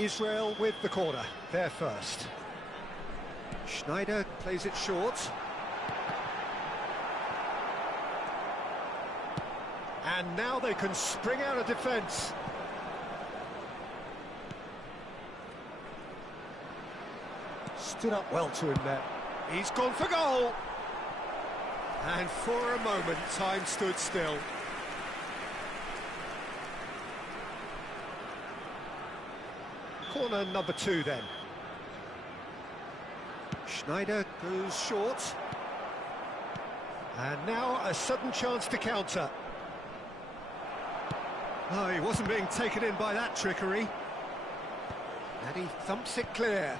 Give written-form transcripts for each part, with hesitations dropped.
Israel with the corner, they're first. Schneider plays it short. And now they can spring out of defence. Stood up well to him there. He's gone for goal. And for a moment, time stood still. Corner number 2 then. Schneider goes short. And now a sudden chance to counter. Oh, he wasn't being taken in by that trickery. And he thumps it clear.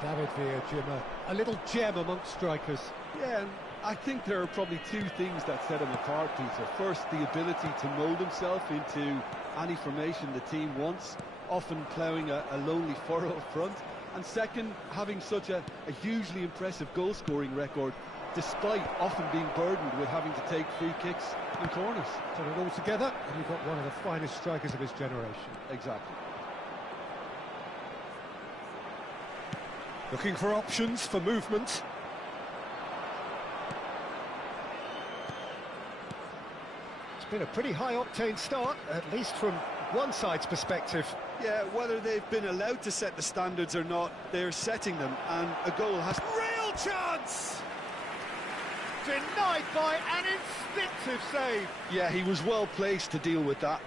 David Villa, Jim, a little gem amongst strikers. Yeah, and I think there are probably two things that set him apart, Peter. First, the ability to mould himself into any formation the team wants, often ploughing a lonely furrow up front. And second, having such a hugely impressive goal-scoring record, despite often being burdened with having to take free kicks and corners. Put it all together, and you've got one of the finest strikers of his generation. Exactly. Looking for options for movement. It's been a pretty high-octane start, at least from one side's perspective. Yeah, whether they've been allowed to set the standards or not, they're setting them, and a goal has... Real chance! Denied by an instinctive save. Yeah, he was well placed to deal with that.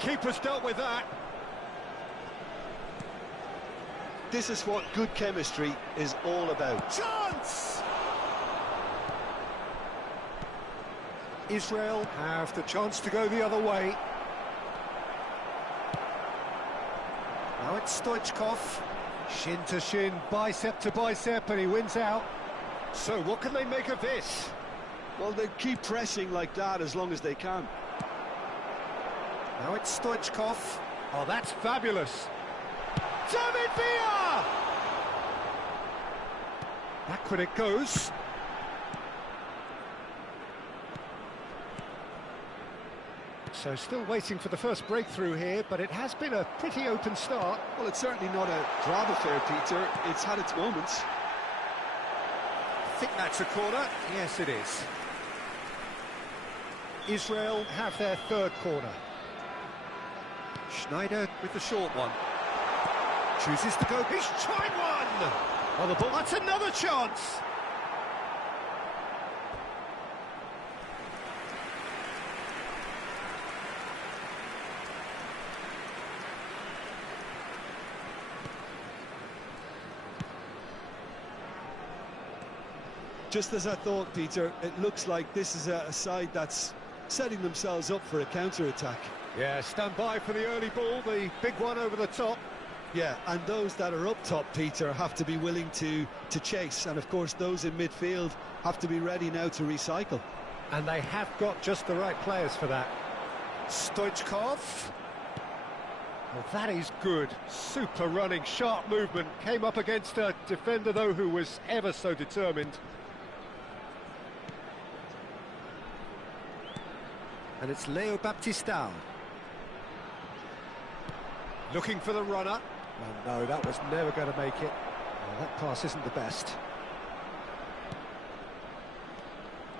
Keeper's dealt with that. This is what good chemistry is all about. Chance! Israel have the chance to go the other way. Now it's Stoichkov. Shin to shin, bicep to bicep, and he wins out. So what can they make of this? Well, they keep pressing like that as long as they can. Now it's Stoichkov. Oh, that's fabulous. David Villa! Backward it goes. So still waiting for the first breakthrough here, but it has been a pretty open start. Well, it's certainly not a drab affair, Peter. It's had its moments. I think that's a corner. Yes, it is. Israel have their third corner. Schneider with the short one. Chooses to go. He's tried one! Oh, the ball. That's another chance! Just as I thought, Peter, it looks like this is a side that's setting themselves up for a counter-attack. Yeah, stand by for the early ball, the big one over the top. Yeah, and those that are up top, Peter, have to be willing to chase. And, of course, those in midfield have to be ready now to recycle. And they have got just the right players for that. Stoichkov. Well, that is good. Super running, sharp movement. Came up against a defender, though, who was ever so determined. And it's Leo Baptistao. Looking for the runner. Oh, no, that was never going to make it. Well, that pass isn't the best.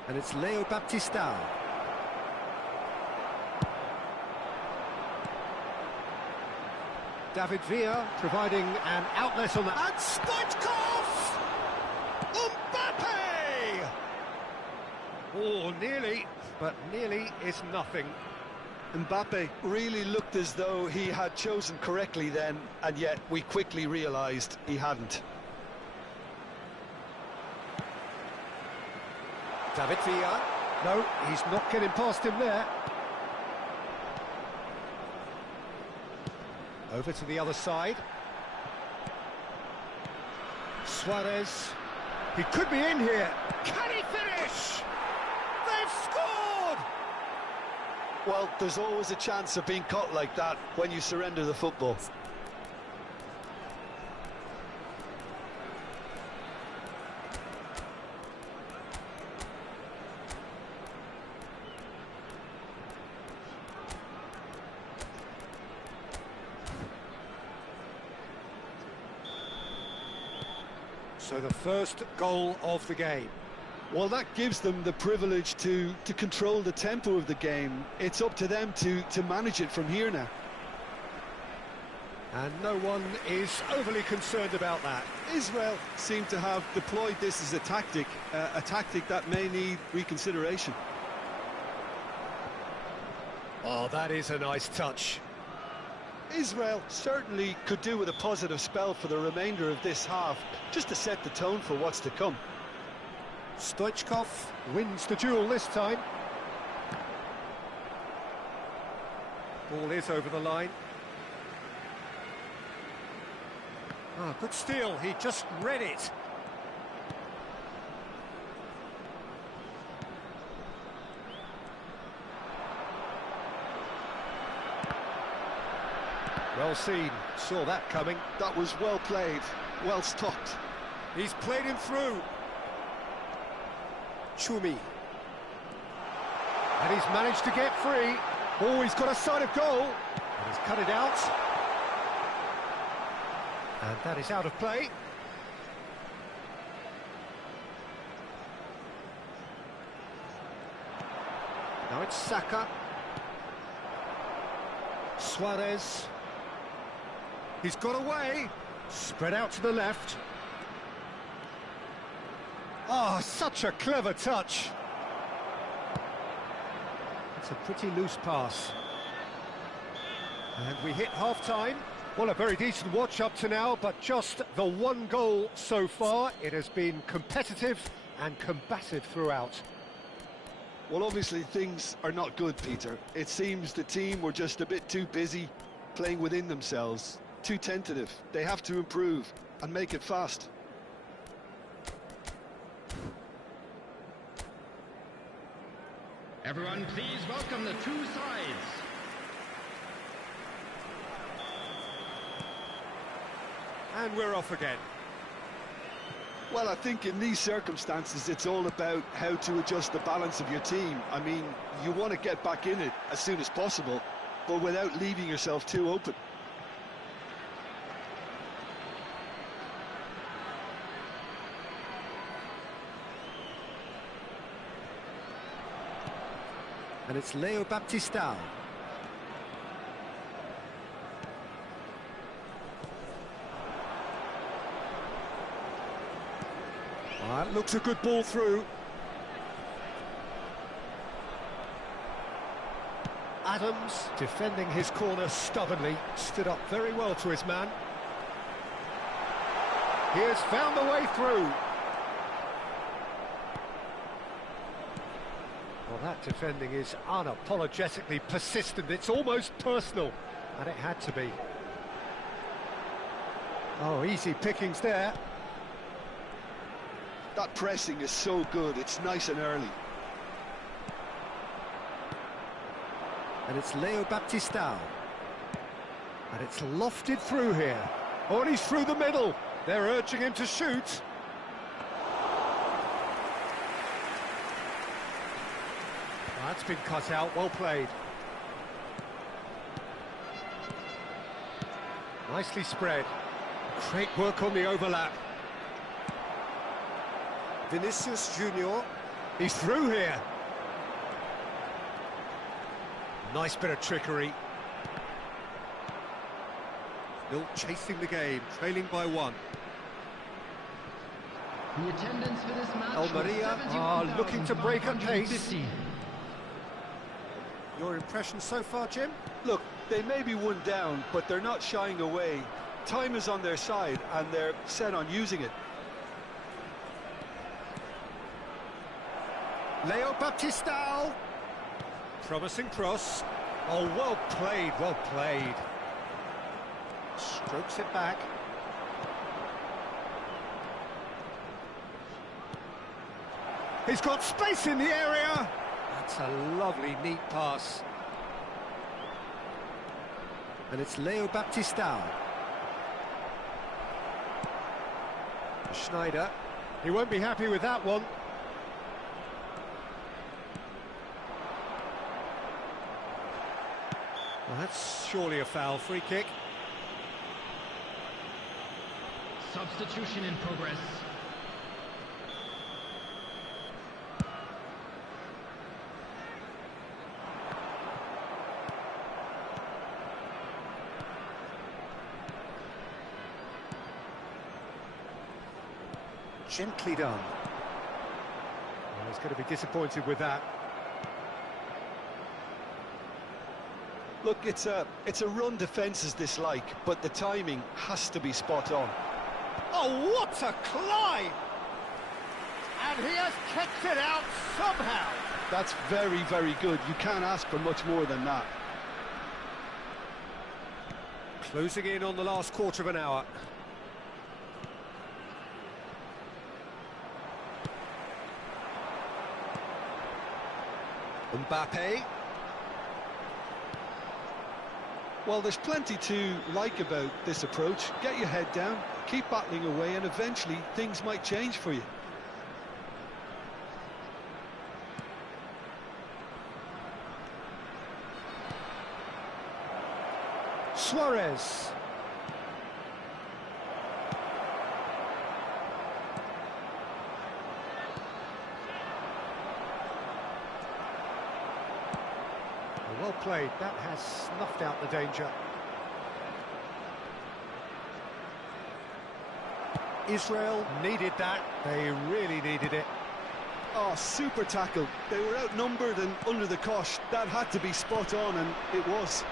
And it's Leo Baptistao. David Villa providing an outlet on that. And Stoichkov! Mbappe! Oh, nearly, but nearly is nothing. Mbappe really looked as though he had chosen correctly then, and yet we quickly realised he hadn't. David Villa. No, he's not getting past him there. Over to the other side. Suarez. He could be in here. Can he finish? They've scored! Well, there's always a chance of being caught like that when you surrender the football. So the first goal of the game. Well, that gives them the privilege to control the tempo of the game. It's up to them to manage it from here now. And no one is overly concerned about that. Israel seem to have deployed this as a tactic that may need reconsideration. Oh, that is a nice touch. Israel certainly could do with a positive spell for the remainder of this half, just to set the tone for what's to come. Stoichkov wins the duel this time. Ball is over the line. Ah, good steal, he just read it. Well seen, saw that coming. That was well played, well stopped. He's played him through. Chumi. And he's managed to get free. Oh, he's got a sight of goal. And he's cut it out. And that is out of play. Now it's Saka. Suarez. He's got away. Spread out to the left. Oh, such a clever touch. It's a pretty loose pass. And we hit half-time. Well, a very decent watch up to now, but just the one goal so far. It has been competitive and combative throughout. Well, obviously things are not good, Peter. It seems the team were just a bit too busy playing within themselves, too tentative. They have to improve and make it fast. Everyone, please welcome the two sides. And we're off again. Well, I think in these circumstances, it's all about how to adjust the balance of your team. I mean, you want to get back in it as soon as possible, but without leaving yourself too open. And it's Leo Baptistao. That looks a good ball through. Adams, defending his corner stubbornly, stood up very well to his man. He has found the way through. Well, that defending is unapologetically persistent. It's almost personal, and it had to be. Oh, easy pickings there. That pressing is so good, it's nice and early. And it's Leo Baptistao. And it's lofted through here. Oh, and he's through the middle. They're urging him to shoot. That's been cut out, well played. Nicely spread. Great work on the overlap. Vinicius Junior, he's through here. Nice bit of trickery. Still chasing the game, trailing by one. The attendance for this match Almeria are looking to break at pace. Your impression so far, Jim? Look, they may be one down, but they're not shying away. Time is on their side, and they're set on using it. Leo Baptistao. Promising cross. Oh, well played, well played. Strokes it back. He's got space in the area. That's a lovely, neat pass. And it's Leo Baptistao. Schneider. He won't be happy with that one. Well, that's surely a foul. Free kick. Substitution in progress. Gently done. Well, he's going to be disappointed with that. Look, it's a run defence's dislike, but the timing has to be spot on. Oh, what a climb! And he has kept it out somehow. That's very, very good. You can't ask for much more than that. Closing in on the last quarter of an hour. Mbappe. Well, there's plenty to like about this approach. Get your head down, keep battling away, and eventually things might change for you. Suarez. Well played, that has snuffed out the danger. Israel needed that, they really needed it. Oh, super tackle. They were outnumbered and under the cosh. That had to be spot on, and it was.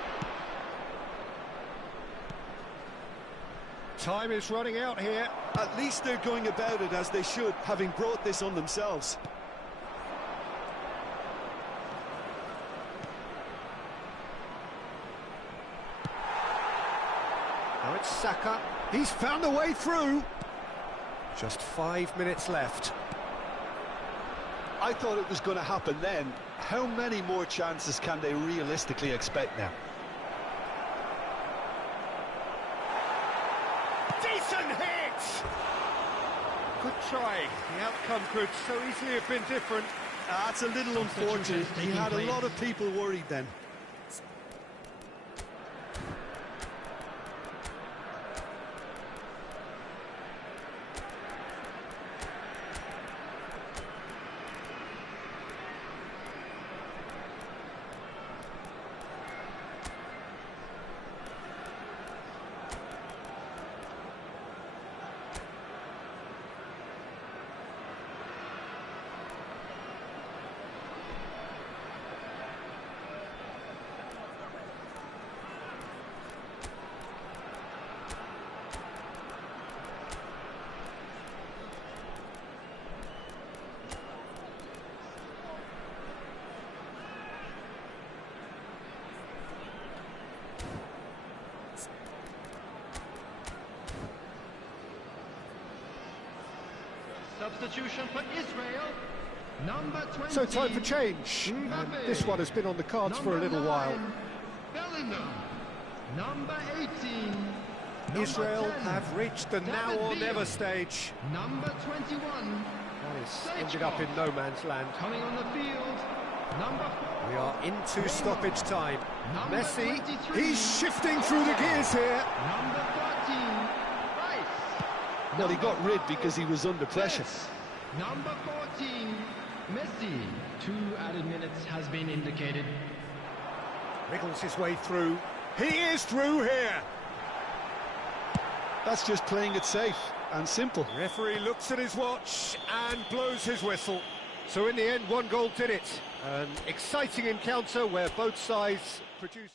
Time is running out here. At least they're going about it as they should, having brought this on themselves. Now it's Saka. He's found a way through. Just 5 minutes left. I thought it was going to happen then. How many more chances can they realistically expect now? Decent hit! Good try. The outcome could so easily have been different. That's a little unfortunate. He had a lot of people worried then. Substitution for Israel. Number 20. So time for change. And this one has been on the cards for a little while. Bellingham. Number 18. Israel Number 10, have reached the now or David never Villa. stage. Number 21. That is ended up in no man's land. Coming on the field. Number 4. We are into stoppage time. Number Messi, 23. he's shifting through the gears here. Number 13. Rice. Well, he got rid because he was under pressure. Yes. Number 14. Messi. 2 added minutes has been indicated. Wriggles his way through. He is through here. That's just playing it safe and simple. Referee looks at his watch and blows his whistle. So in the end, one goal did it. An exciting encounter where both sides produced.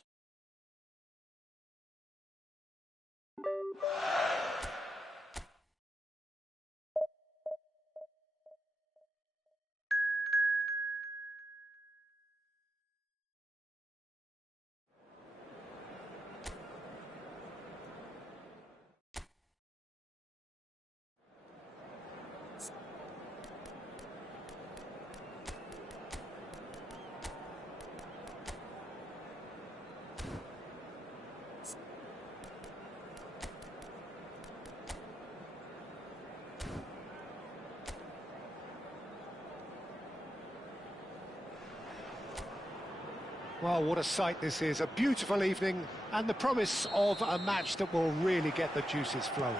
Well, what a sight this is. A beautiful evening and the promise of a match that will really get the juices flowing.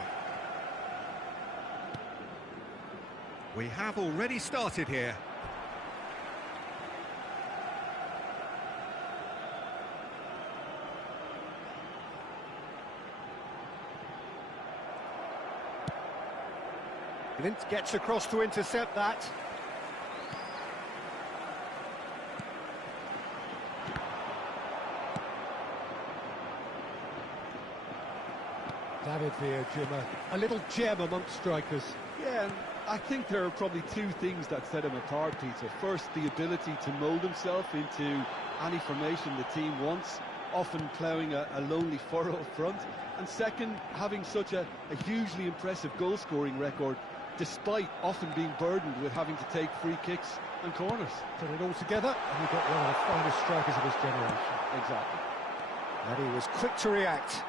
We have already started here. Clint gets across to intercept that. David Villa, a little gem amongst strikers. Yeah, and I think there are probably two things that set him apart, Peter. First, the ability to mould himself into any formation the team wants, often ploughing a lonely furrow up front. And second, having such a hugely impressive goal-scoring record, despite often being burdened with having to take free kicks and corners. Put it all together, and he got one of the finest strikers of his generation. Exactly. And he was quick to react.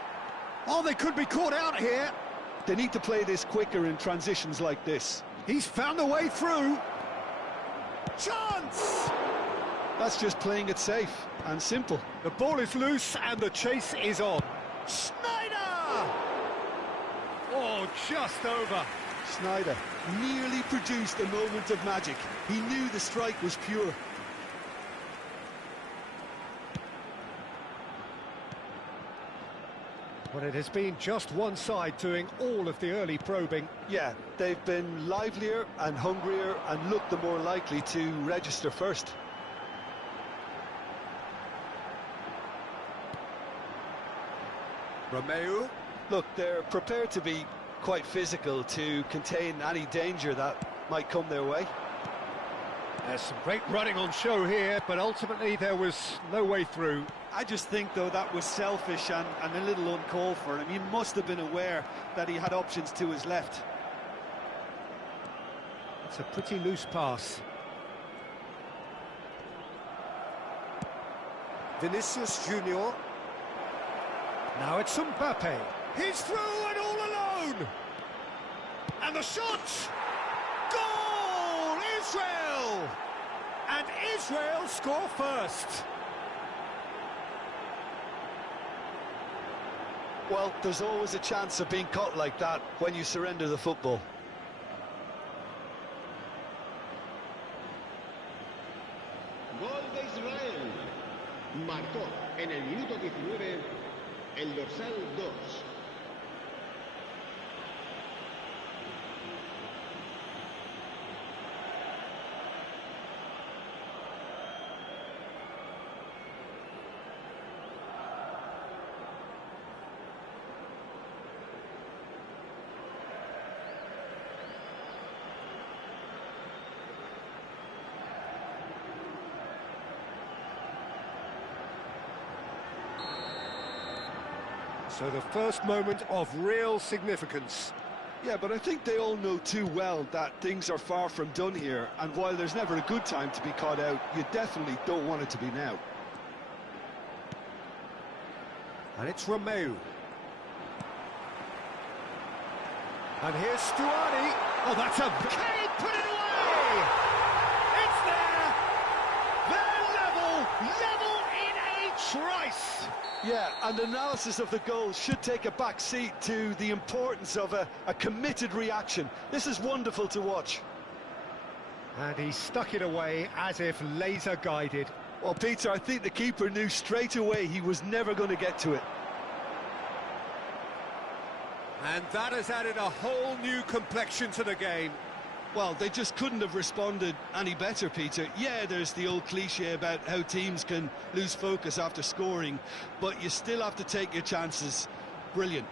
Oh, they could be caught out here. They need to play this quicker in transitions like this. He's found a way through. Chance! That's just playing it safe and simple. The ball is loose and the chase is on. Schneider! Oh, just over. Sneijder nearly produced a moment of magic. He knew the strike was pure. Well, it has been just one side doing all of the early probing. Yeah, they've been livelier and hungrier and looked the more likely to register first. Romeu. Look, they're prepared to be quite physical to contain any danger that might come their way. There's some great running on show here, but ultimately there was no way through. I just think, though, that was selfish and a little uncalled for him. He must have been aware that he had options to his left. It's a pretty loose pass. Vinicius Junior. Now it's Mbappe. He's through and all alone. And the shot! Goal! Israel! And Israel score first. Well, there's always a chance of being caught like that when you surrender the football. Gol de Israel. Marcó en el minuto 19 el dorsal 2. So the first moment of real significance. Yeah, but I think they all know too well that things are far from done here, and while there's never a good time to be caught out, you definitely don't want it to be now. And it's Romeu. And here's Stuani. Oh, that's a... Can he put it away? It's there! They're level in a trice. Yeah, and analysis of the goal should take a back seat to the importance of a committed reaction. This is wonderful to watch. And he stuck it away as if laser guided. Well, Peter, I think the keeper knew straight away he was never going to get to it. And that has added a whole new complexion to the game. Well, they just couldn't have responded any better, Peter. Yeah, there's the old cliche about how teams can lose focus after scoring, but you still have to take your chances. Brilliant.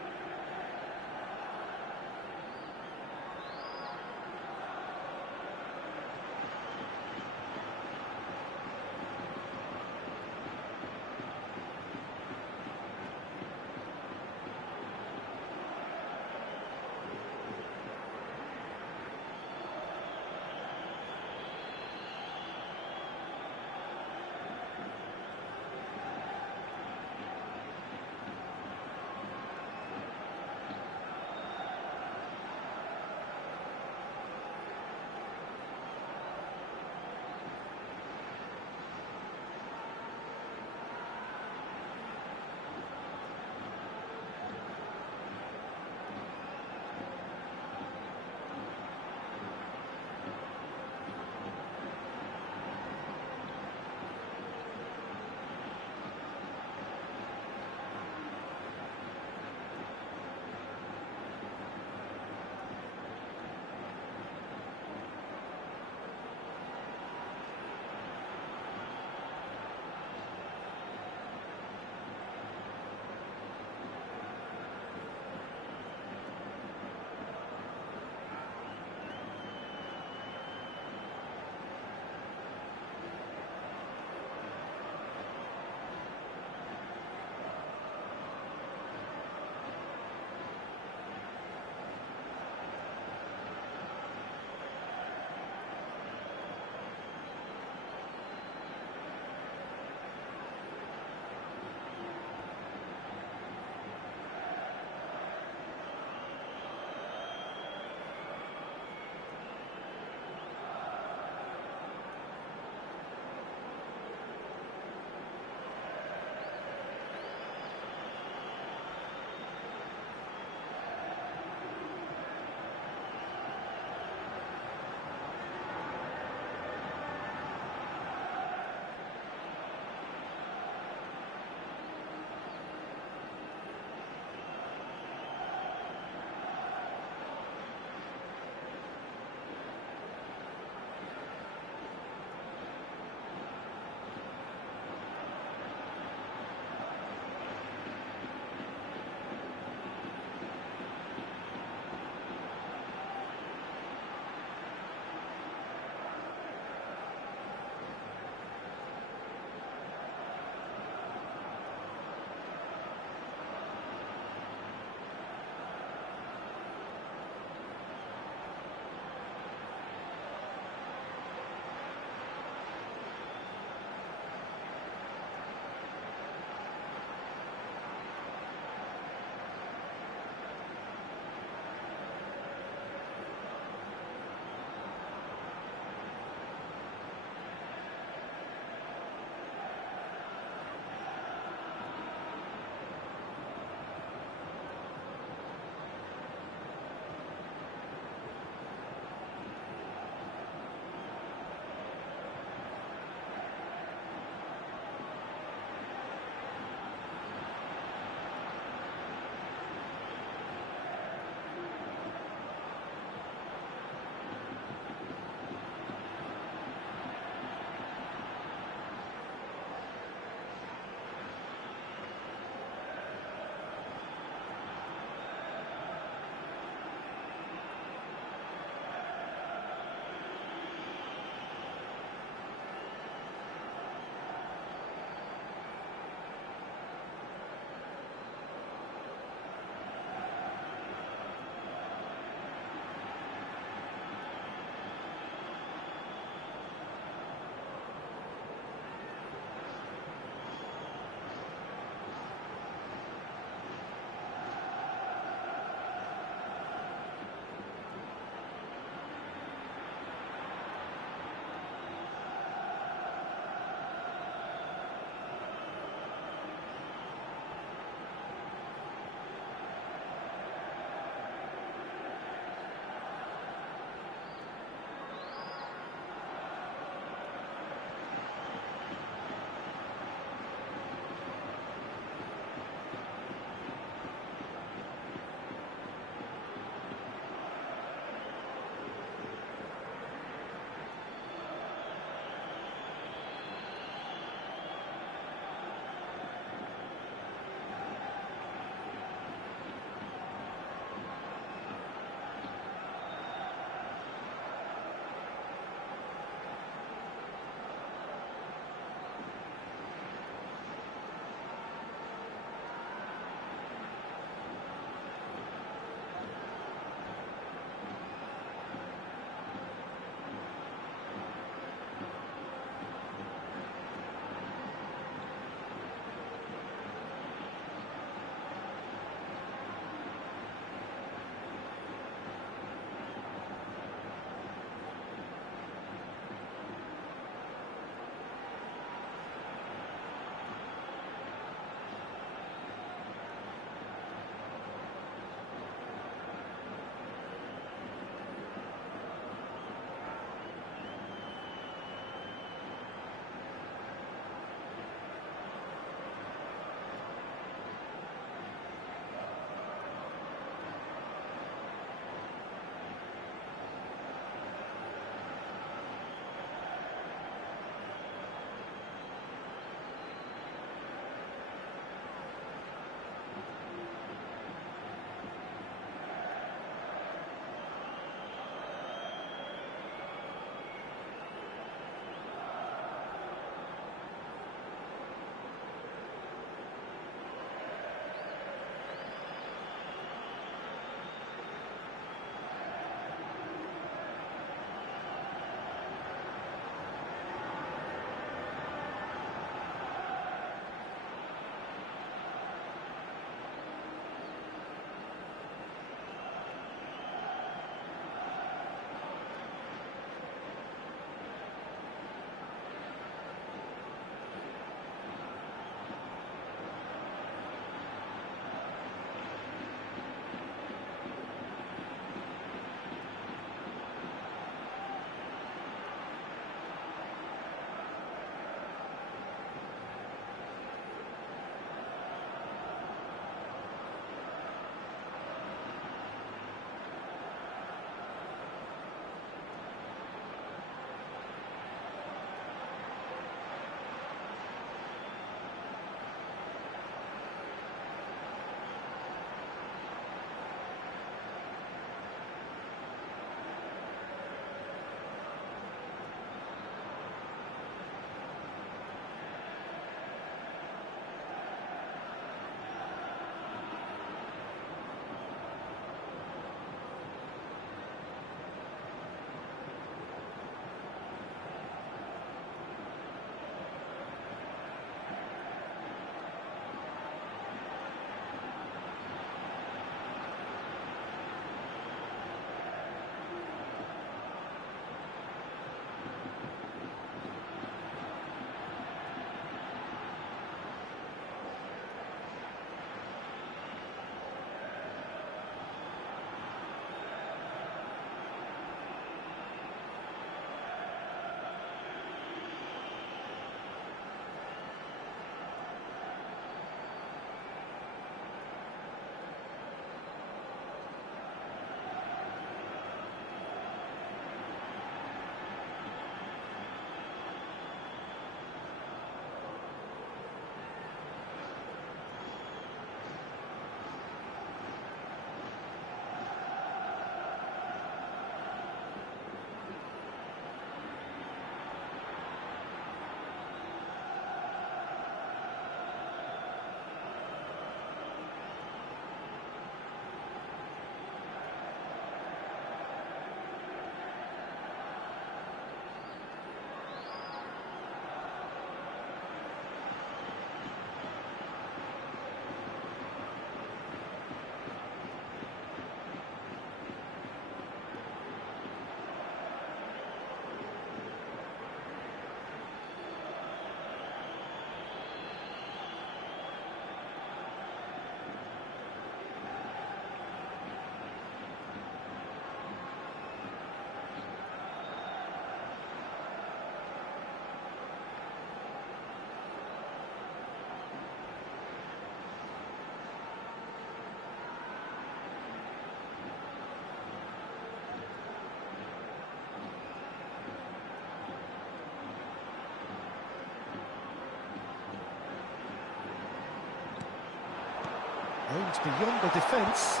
Aims beyond the defence.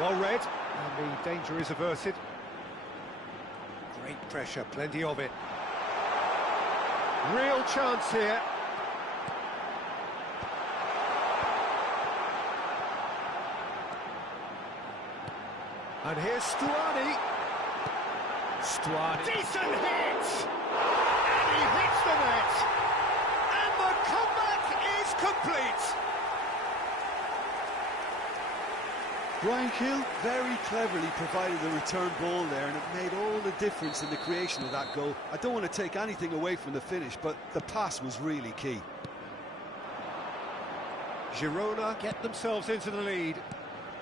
Well read, and the danger is averted. Great pressure, plenty of it. Real chance here. And here's Stuani. Stuani. Decent hit! And he hits the net! And the comeback is complete! Brian Hill very cleverly provided the return ball there, and it made all the difference in the creation of that goal. I don't want to take anything away from the finish, but the pass was really key. Girona get themselves into the lead.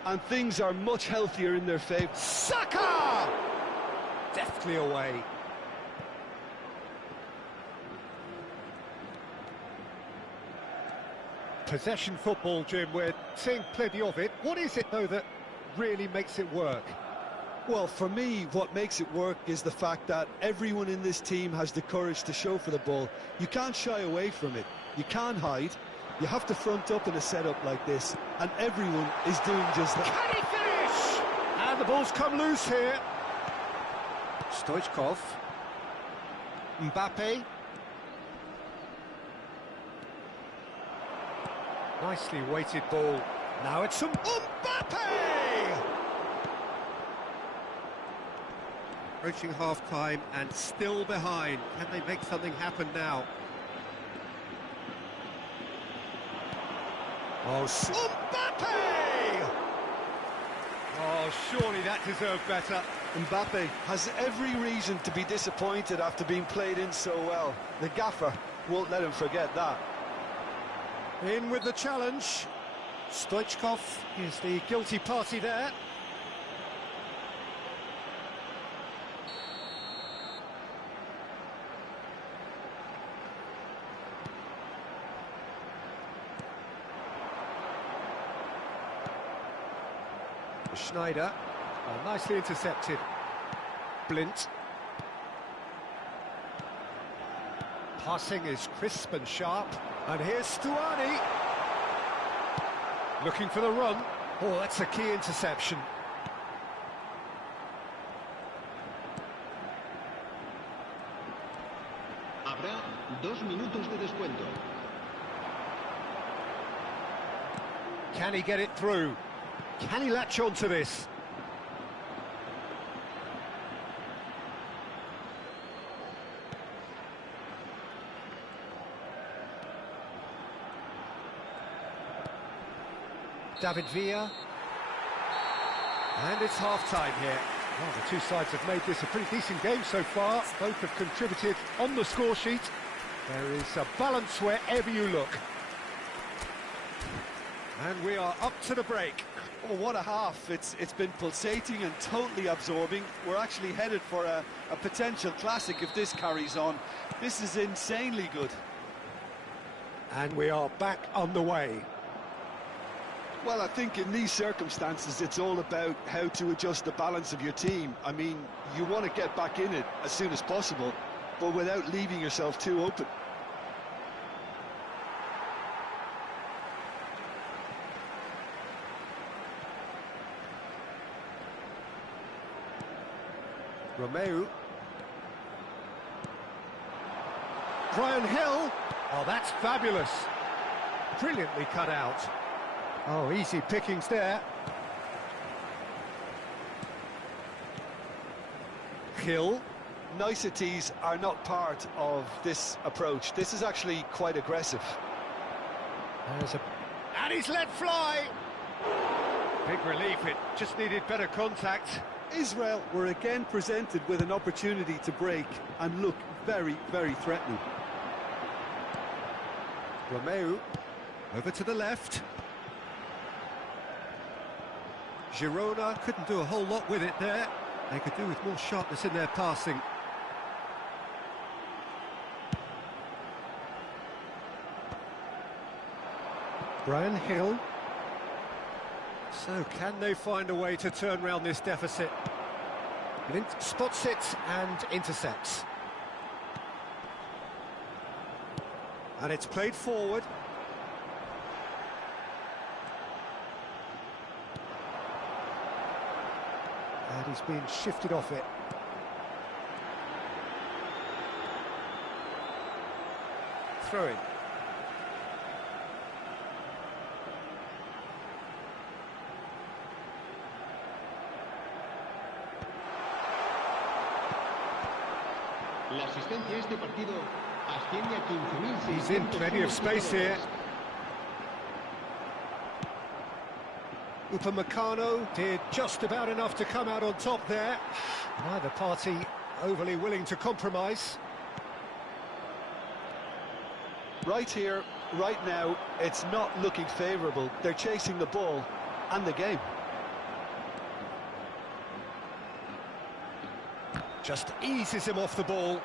And things are much healthier in their favour. Saka! Deftly away. Possession football, Jim, we're seeing plenty of it. What is it, though, that really makes it work? Well, for me, what makes it work is the fact that everyone in this team has the courage to show for the ball. You can't shy away from it. You can't hide. You have to front up in a setup like this, and everyone is doing just that. Can he finish? And the ball's come loose here. Stoichkov. Mbappe. Nicely weighted ball. Now it's some Mbappe! Approaching half-time and still behind. Can they make something happen now? Oh, Mbappe! Oh, surely that deserved better. Mbappe has every reason to be disappointed after being played in so well. The gaffer won't let him forget that. In with the challenge. Stoichkov is the guilty party there. Schneider, nicely intercepted. Blint. Passing is crisp and sharp. And here's Stuani. Looking for the run. Oh, that's a key interception. Habrá 2 minutos de descuento. Can he get it through? Can he latch on to this? David Villa. And it's half-time here. Well, the two sides have made this a pretty decent game so far. Both have contributed on the score sheet. There is a balance wherever you look. And we are up to the break. Oh, what a half. It's been pulsating and totally absorbing. We're actually headed for a potential classic if this carries on. This is insanely good. And we are back on the way. Well, I think in these circumstances, it's all about how to adjust the balance of your team. I mean, you want to get back in it as soon as possible, but without leaving yourself too open. Romeu. Brian Hill. Oh, that's fabulous. Brilliantly cut out. Oh, easy pickings there. Hill. Niceties are not part of this approach. This is actually quite aggressive. And he's let fly. Big relief, it just needed better contact. Israel were again presented with an opportunity to break and look very, very threatening. Romeu, over to the left. Girona couldn't do a whole lot with it there. They could do with more sharpness in their passing. Brian Hill. So can they find a way to turn round this deficit? It spots it and intercepts. And it's played forward. He's been shifted off it. Throw in. La asistencia a este partido asciende a 15.600. He's in plenty of space here. Upamecano did just about enough to come out on top there. Neither party overly willing to compromise. Right here, right now, it's not looking favourable. They're chasing the ball and the game. Just eases him off the ball.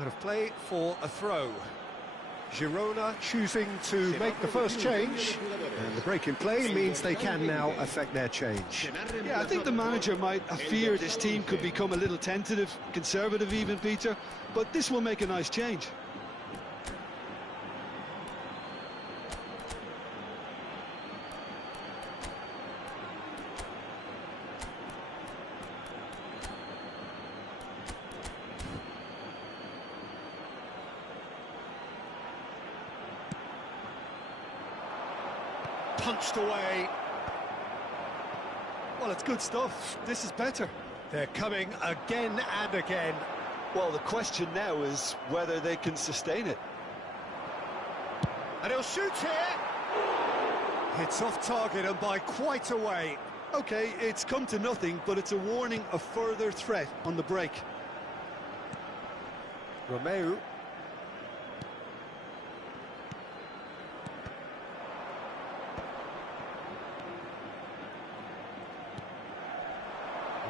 Out of play for a throw. Girona choosing to make the first change, and the break in play means they can now affect their change. Yeah, I think the manager might have feared his team could become a little tentative, conservative even, Peter, but this will make a nice change. Punched away. Well, it's good stuff. This is better. They're coming again and again. Well, the question now is whether they can sustain it. And he'll shoot here. It's off target and by quite a way. OK, it's come to nothing, but it's a warning of further threat on the break. Romeu.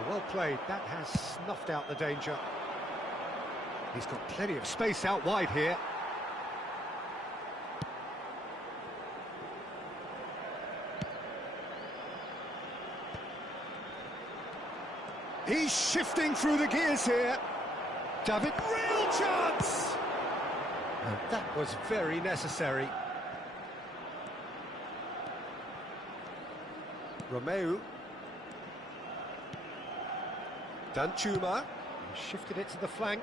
Well played, that has snuffed out the danger. He's got plenty of space out wide here. He's shifting through the gears here. David, real chance! And that was very necessary. Romeu. Danchuma shifted it to the flank.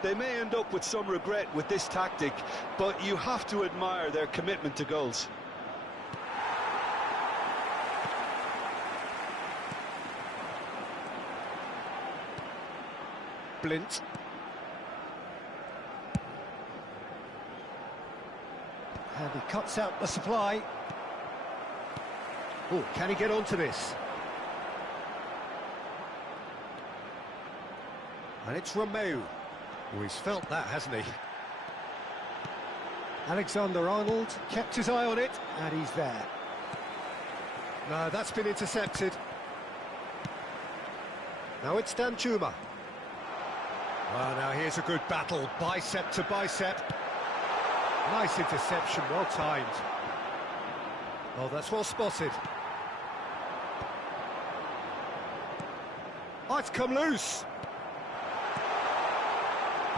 They may end up with some regret with this tactic, but you have to admire their commitment to goals. Blint. And he cuts out the supply. Oh, can he get onto this? And it's Romeu, who he's felt that, hasn't he? Alexander-Arnold kept his eye on it, and he's there. No, that's been intercepted. Now it's Danchuma. Well, now here's a good battle, bicep to bicep. Nice interception, well timed. Oh, that's well spotted. Oh, it's come loose.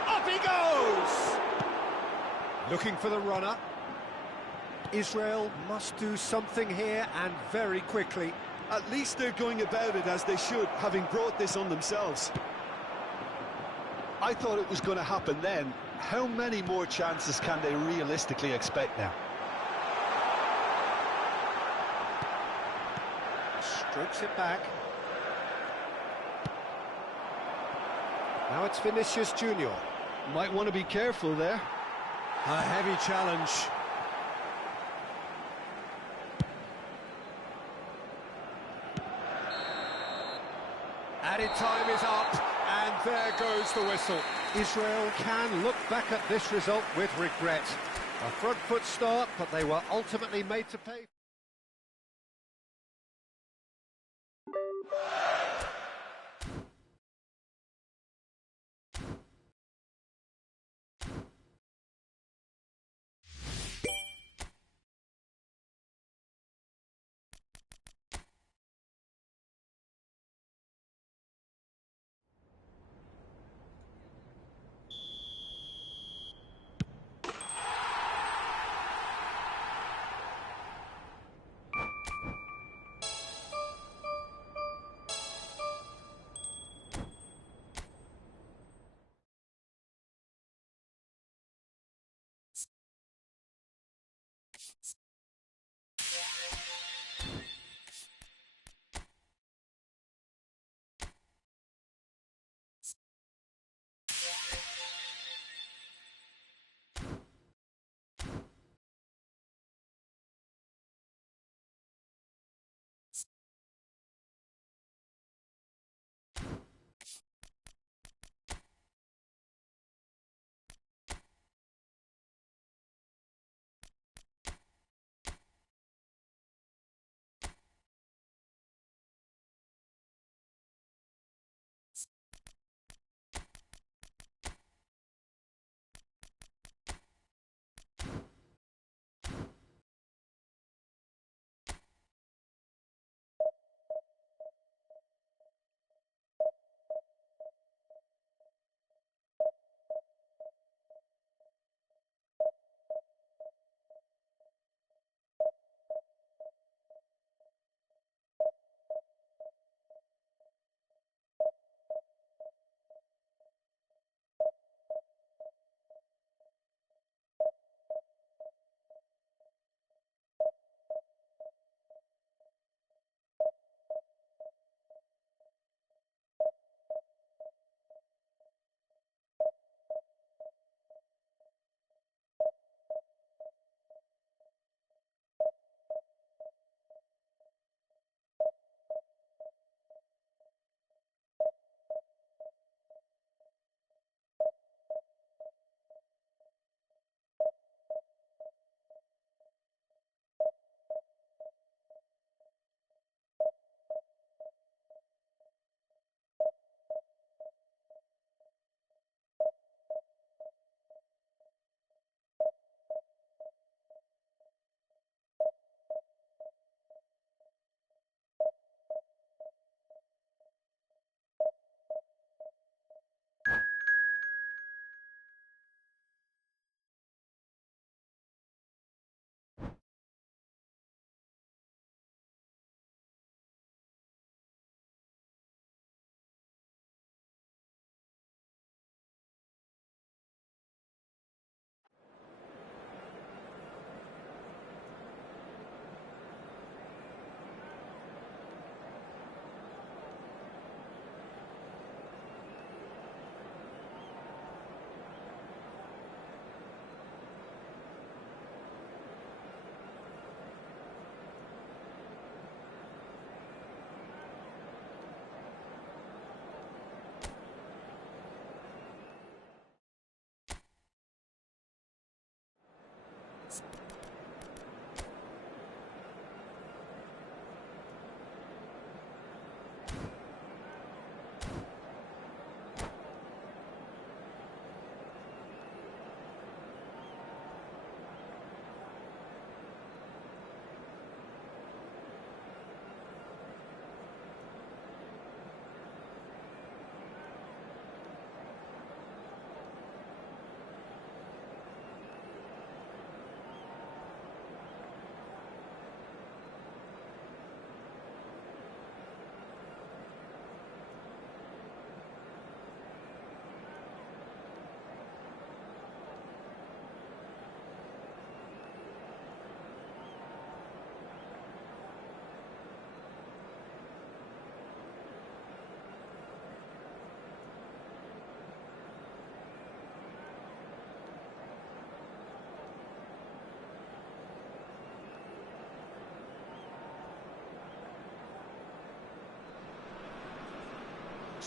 Up he goes! Looking for the runner. Israel must do something here, and very quickly. At least they're going about it as they should, having brought this on themselves. I thought it was going to happen then. How many more chances can they realistically expect now? Strokes it back. Now it's Vinicius Junior. Might want to be careful there. A heavy challenge. Added time is up, and there goes the whistle. Israel can look back at this result with regret. A front foot start, but they were ultimately made to pay.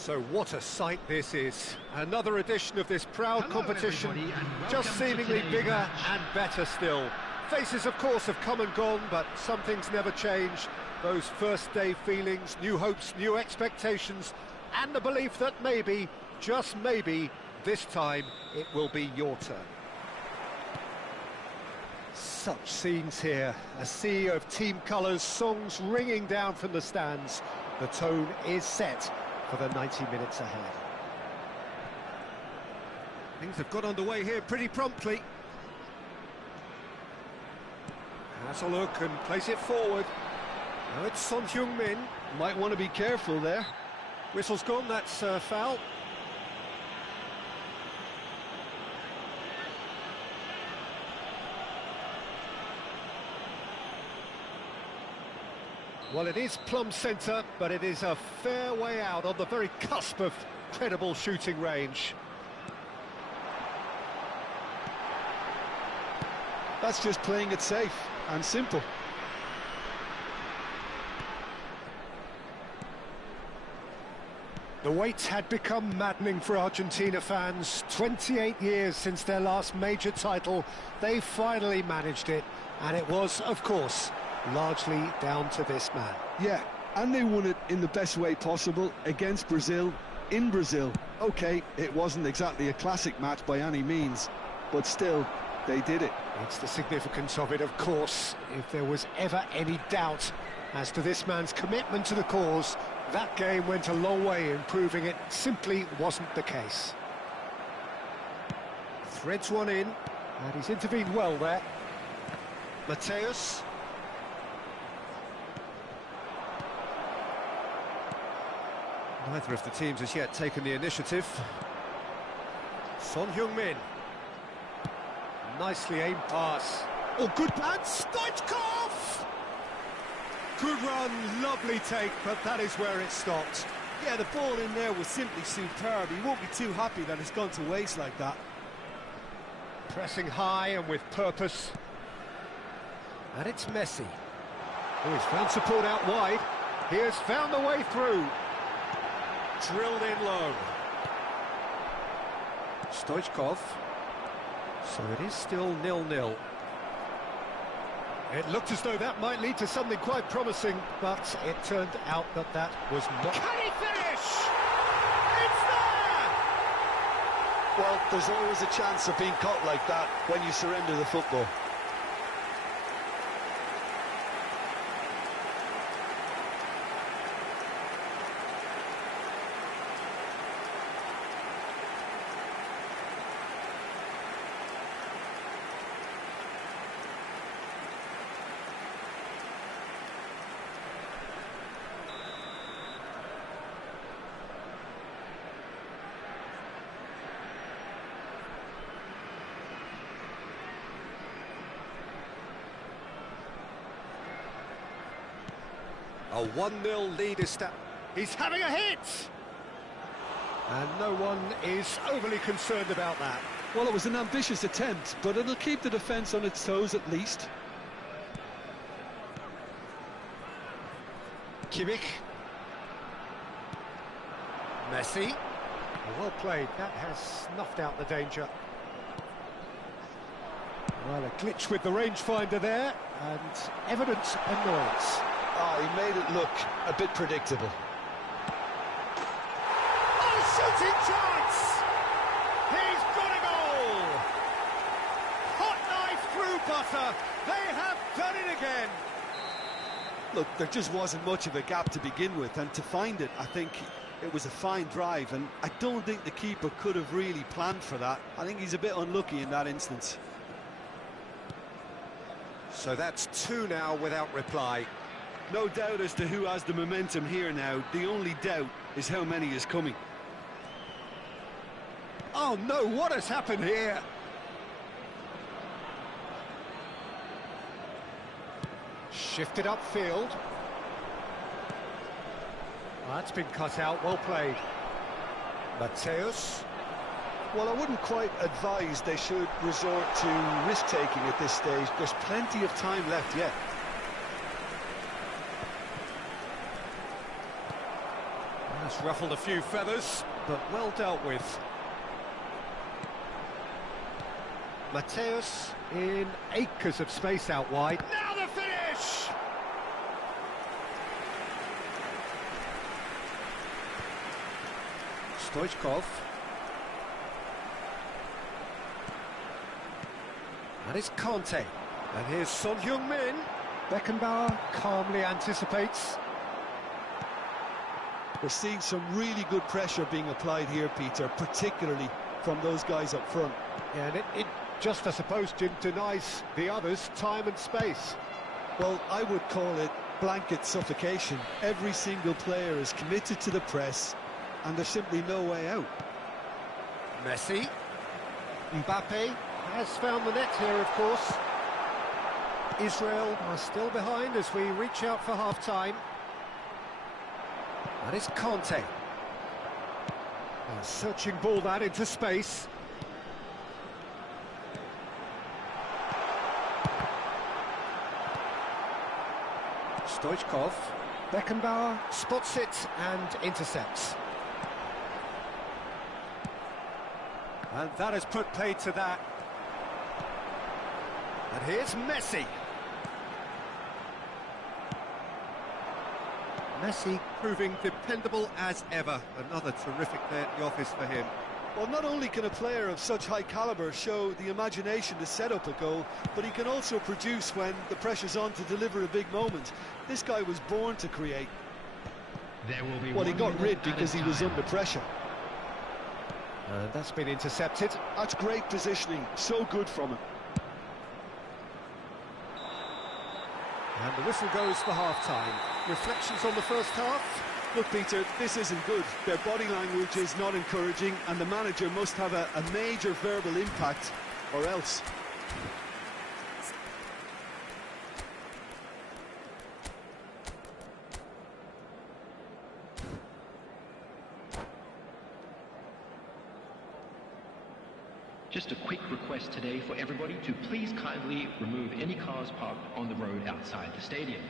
So what a sight this is. Another edition of this proud Hello, competition, everybody, and just welcome to seemingly today's bigger match. and better still. Faces, of course, have come and gone, but some things never change. Those first day feelings, new hopes, new expectations, and the belief that maybe, just maybe, this time it will be your turn. Such scenes here, a sea of team colours, songs ringing down from the stands. The tone is set for the 90 minutes ahead. Things have got underway here pretty promptly. Has a look and place it forward. Now it's Son Heung-min. Might want to be careful there. Whistle's gone, that's foul. Well, it is plumb centre, but it is a fair way out on the very cusp of credible shooting range. That's just playing it safe and simple. The wait had become maddening for Argentina fans. 28 years since their last major title. They finally managed it, and it was, of course, largely down to this man. Yeah, and they won it in the best way possible against Brazil, in Brazil. Okay, it wasn't exactly a classic match by any means, but still, they did it. It's the significance of it, of course. If there was ever any doubt as to this man's commitment to the cause, that game went a long way in proving it simply wasn't the case. Threads one in, and he's intervened well there. Mateus. Neither of the teams has yet taken the initiative. Son Heung-min. Nicely aimed pass. Oh, good man, Stoichkov! Good run, lovely take, but that is where it stopped. Yeah, the ball in there was simply superb. He won't be too happy that it's gone to waste like that. Pressing high and with purpose. And it's Messi. Oh, he's found support out wide. He has found the way through. Drilled in low. Stoichkov. So it is still 0-0. It looked as though that might lead to something quite promising, but it turned out that that was not... Can he finish? It's there! Well, there's always a chance of being caught like that when you surrender the football. A 1-0 lead is He's having a hit! And no one is overly concerned about that. Well, it was an ambitious attempt, but it'll keep the defence on its toes at least. Kimmich. Messi. Well played, that has snuffed out the danger. Well, a glitch with the rangefinder there, and evident annoyance. Oh, he made it look a bit predictable. Oh, shooting chance! He's got a goal! Hot knife through butter. They have done it again. Look, there just wasn't much of a gap to begin with, and to find it, I think it was a fine drive, and I don't think the keeper could have really planned for that. I think he's a bit unlucky in that instance. So that's 2 now without reply. No doubt as to who has the momentum here now. The only doubt is how many is coming. Oh no, what has happened here? Shifted upfield. Oh, that's been cut out, well played. Mateus. Well, I wouldn't quite advise they should resort to risk-taking at this stage. There's plenty of time left yet. That's ruffled a few feathers, but well dealt with. Mateus in acres of space out wide. Now the finish! Stoichkov. And it's Conte. And here's Son Heung-min. Beckenbauer calmly anticipates. We're seeing some really good pressure being applied here, Peter, particularly from those guys up front. Yeah, and it just, I suppose, Jim, denies the others time and space. Well, I would call it blanket suffocation. Every single player is committed to the press, and there's simply no way out. Messi. Mbappe has found the net here, of course. Israel are still behind as we reach out for half-time. That is Conte. A searching ball that into space. Stoichkov. Beckenbauer spots it and intercepts. And that has put paid to that. And here's Messi. Messi proving dependable as ever. Another terrific day at the office for him. Well, not only can a player of such high calibre show the imagination to set up a goal, but he can also produce when the pressure's on to deliver a big moment. This guy was born to create. There will be well, he got rid because he was under pressure. And that's been intercepted. That's great positioning, so good from him. And the whistle goes for half-time. Reflections on the first half? Look, Peter, this isn't good. Their body language is not encouraging, and the manager must have a major verbal impact, or else. Just a quick request today for everybody to please kindly remove any cars parked on the road outside the stadium.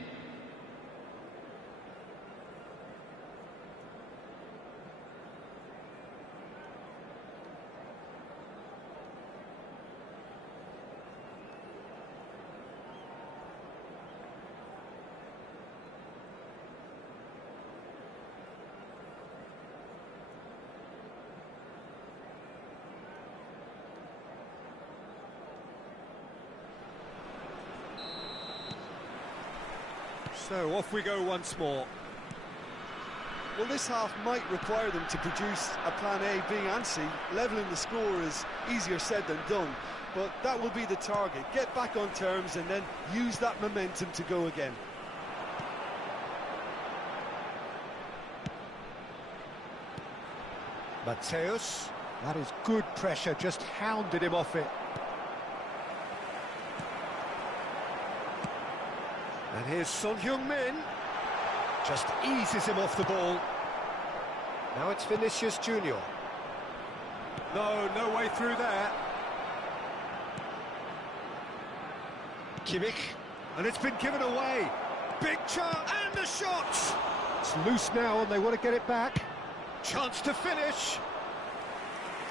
So off we go once more. Well, this half might require them to produce a plan A, B and C. Levelling the score is easier said than done, but that will be the target. Get back on terms and then use that momentum to go again. Mateus, that is good pressure, just hounded him off it. And here's Son Heung-min. Just eases him off the ball. Now it's Vinicius Junior. No way through there. Kimmich. And it's been given away. Big chance, and the shot! It's loose now and they want to get it back. Chance to finish.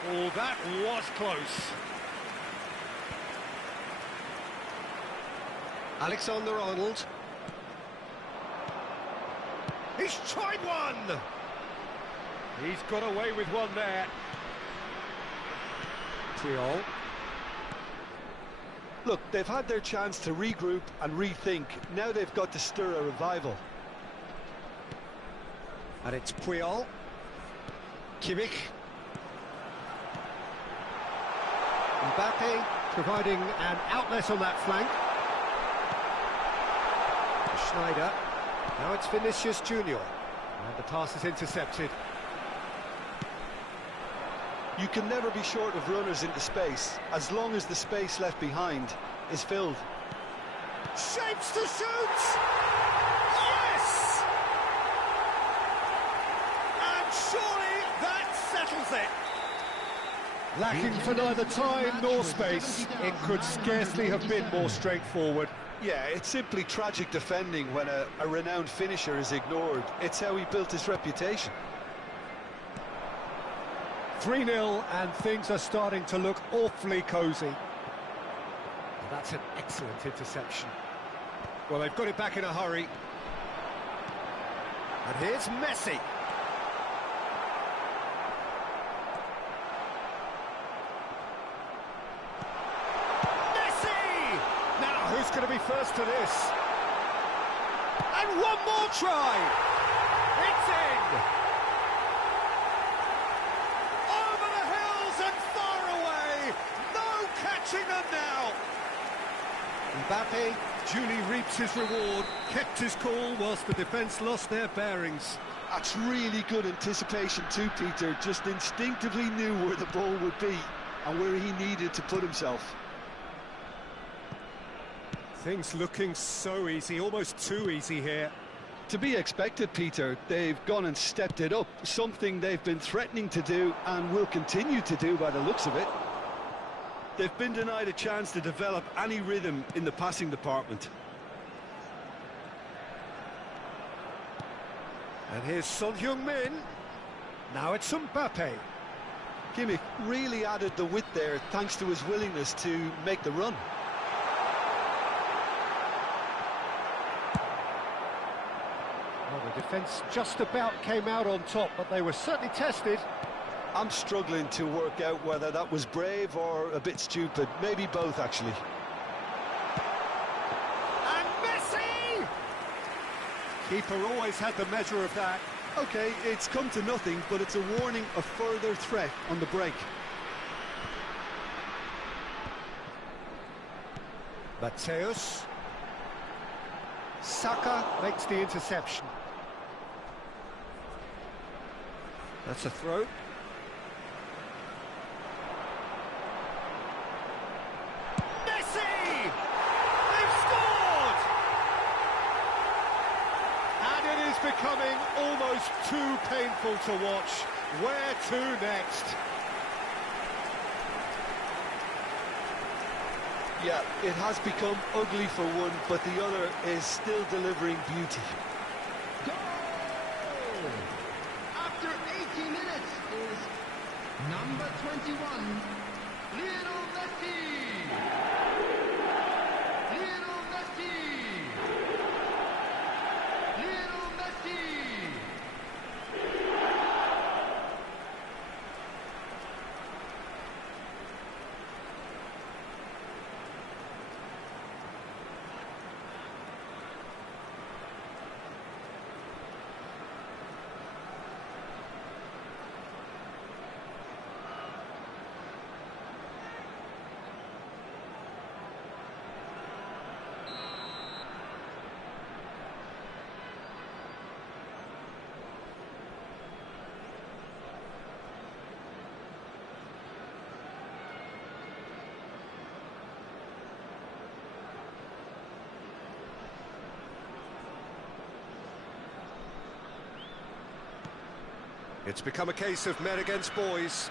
Oh, that was close. Alexander-Arnold. He's tried one! He's got away with one there. Puyol. Look, they've had their chance to regroup and rethink. Now they've got to stir a revival. And it's Puyol. Kimmich. Mbappe providing an outlet on that flank. Schneider. Now it's Vinicius Junior. And the pass is intercepted. You can never be short of runners into space, as long as the space left behind is filled. Shapes to shoot! Yes! And surely that settles it. Lacking for neither time nor space, it could scarcely have been more straightforward. Yeah, it's simply tragic defending when a renowned finisher is ignored. It's how he built his reputation. 3-0, and things are starting to look awfully cosy. That's an excellent interception. Well, they've got it back in a hurry. And here's Messi. Messi! Now, who's going to be first to this? And one more try! It's in! Over the hills and far away! No catching them now! Mbappe duly reaps his reward, kept his cool whilst the defence lost their bearings. That's really good anticipation too, Peter. Just instinctively knew where the ball would be and where he needed to put himself. Things looking so easy, almost too easy here. To be expected, Peter. They've gone and stepped it up, something they've been threatening to do and will continue to do by the looks of it. They've been denied a chance to develop any rhythm in the passing department. And here's Son Heung-min. Now it's Mbappe. Kimmich really added the width there thanks to his willingness to make the run. Well, the defence just about came out on top, but they were certainly tested. I'm struggling to work out whether that was brave or a bit stupid. Maybe both, actually. And Messi! Keeper always had the measure of that. OK, it's come to nothing, but it's a warning of further threat on the break. Mateus. Saka makes the interception. That's a throw. Messi! They've scored! And it is becoming almost too painful to watch. Where to next? Yeah, it has become ugly for one, but the other is still delivering beauty. Goal! After 80 minutes is number 21, Lionel Messi! Lionel Messi! Lionel Messi! It's become a case of men against boys.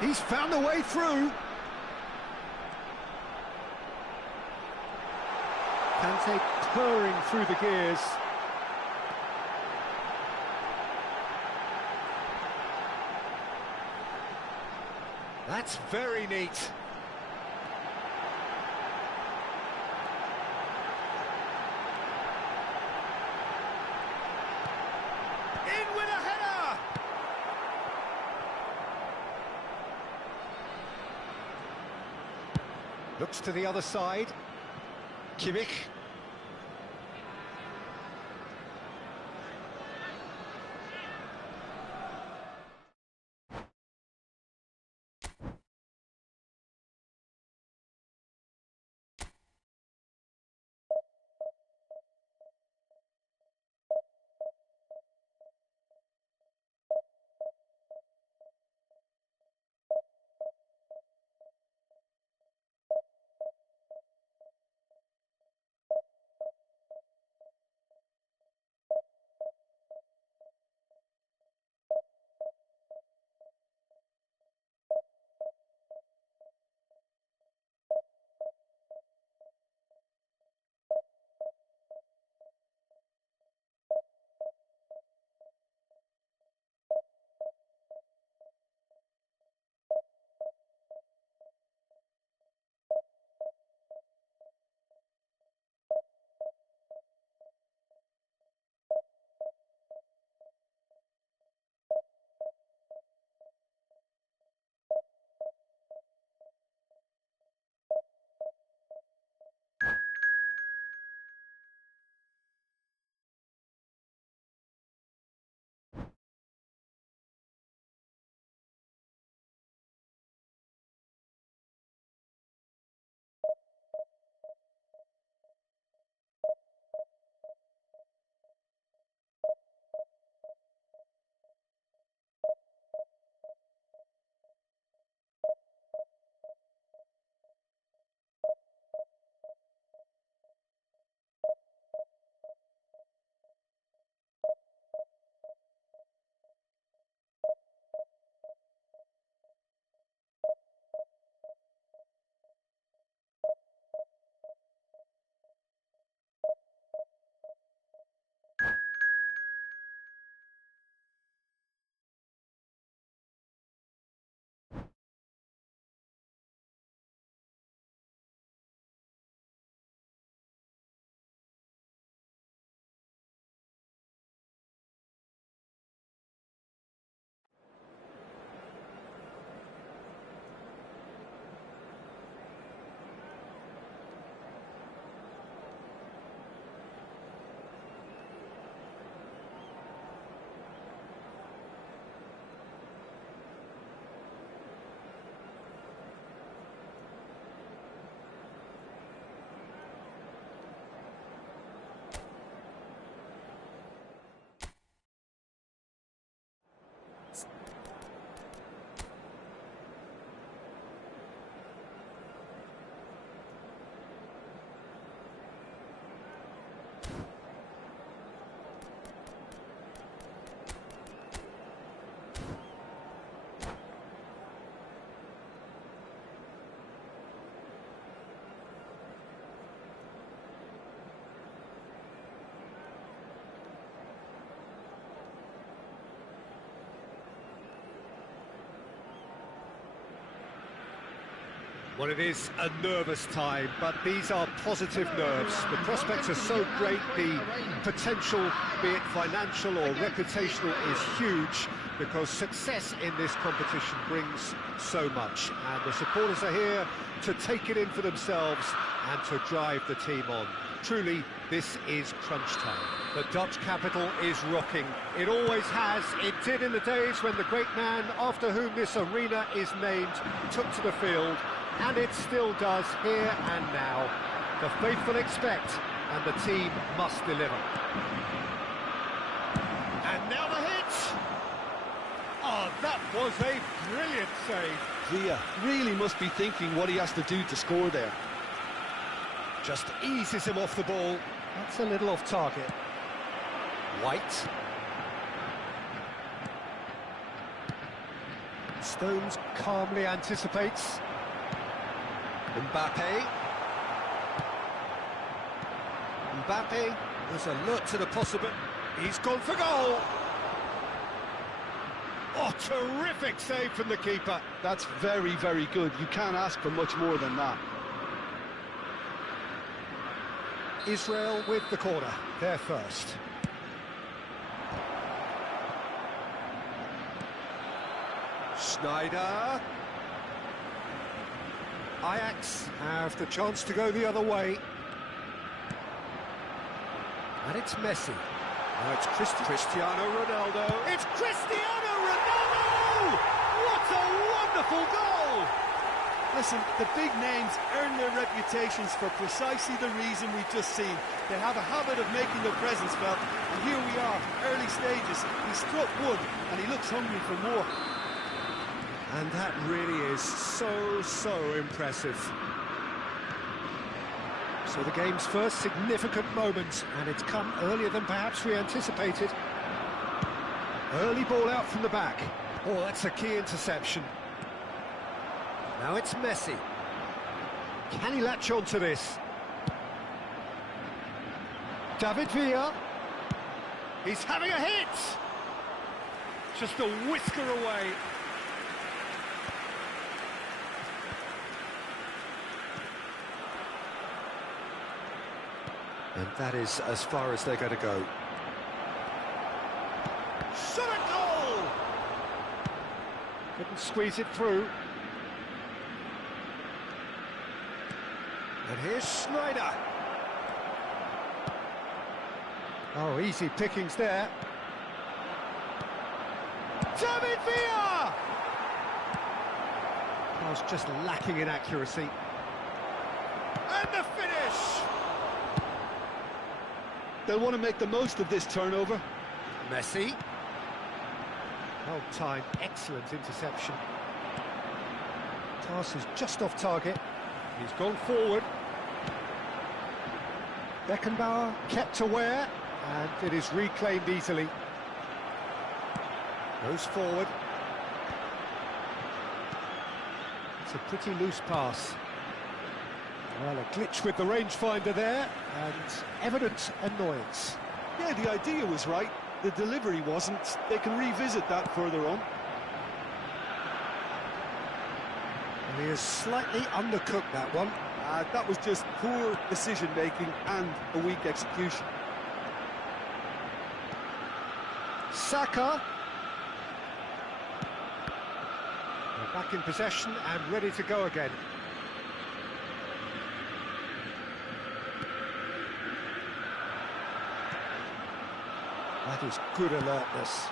He's found a way through. Kante purring through the gears. That's very neat. In with a header! Looks to the other side. Kimmich. Well, it is a nervous time, but these are positive nerves. The prospects are so great, the potential, be it financial or reputational, is huge, because success in this competition brings so much. And the supporters are here to take it in for themselves and to drive the team on. Truly, this is crunch time. The Dutch capital is rocking. It always has. It did in the days when the great man after whom this arena is named took to the field. And it still does here and now. The faithful expect, and the team must deliver. And now the hit! Oh, that was a brilliant save. Villa really must be thinking what he has to do to score there. Just eases him off the ball. That's a little off target. White. Stones calmly anticipates. Mbappe was alert to the possibility. He's gone for goal. Oh, terrific save from the keeper. That's very, very good. You can't ask for much more than that. Israel with the corner. They're first. Schneider. Ajax have the chance to go the other way. And it's Messi. Now it's Cristiano Ronaldo. It's Cristiano Ronaldo! What a wonderful goal! Listen, the big names earn their reputations for precisely the reason we've just seen. They have a habit of making their presence felt, and here we are, early stages. He struck one, and he looks hungry for more. And that really is so impressive. So the game's first significant moment, and it's come earlier than perhaps we anticipated. Early ball out from the back. Oh, that's a key interception. Now it's Messi. Can he latch on to this? David Villa. He's having a hit! Just a whisker away. And that is as far as they're going to go. Shot a goal! Couldn't squeeze it through. And here's Schneider. Oh, easy pickings there. David Villa! Pass just lacking in accuracy. And the finish! They'll want to make the most of this turnover. Messi. Well timed, excellent interception. Pass is just off target. He's gone forward. Beckenbauer kept aware, and it is reclaimed easily. Goes forward. It's a pretty loose pass. Well, a glitch with the rangefinder there, and evident annoyance. Yeah, the idea was right. The delivery wasn't. They can revisit that further on. And he has slightly undercooked that one. That was just poor decision-making and a weak execution. Saka. They're back in possession and ready to go again. That is good alertness.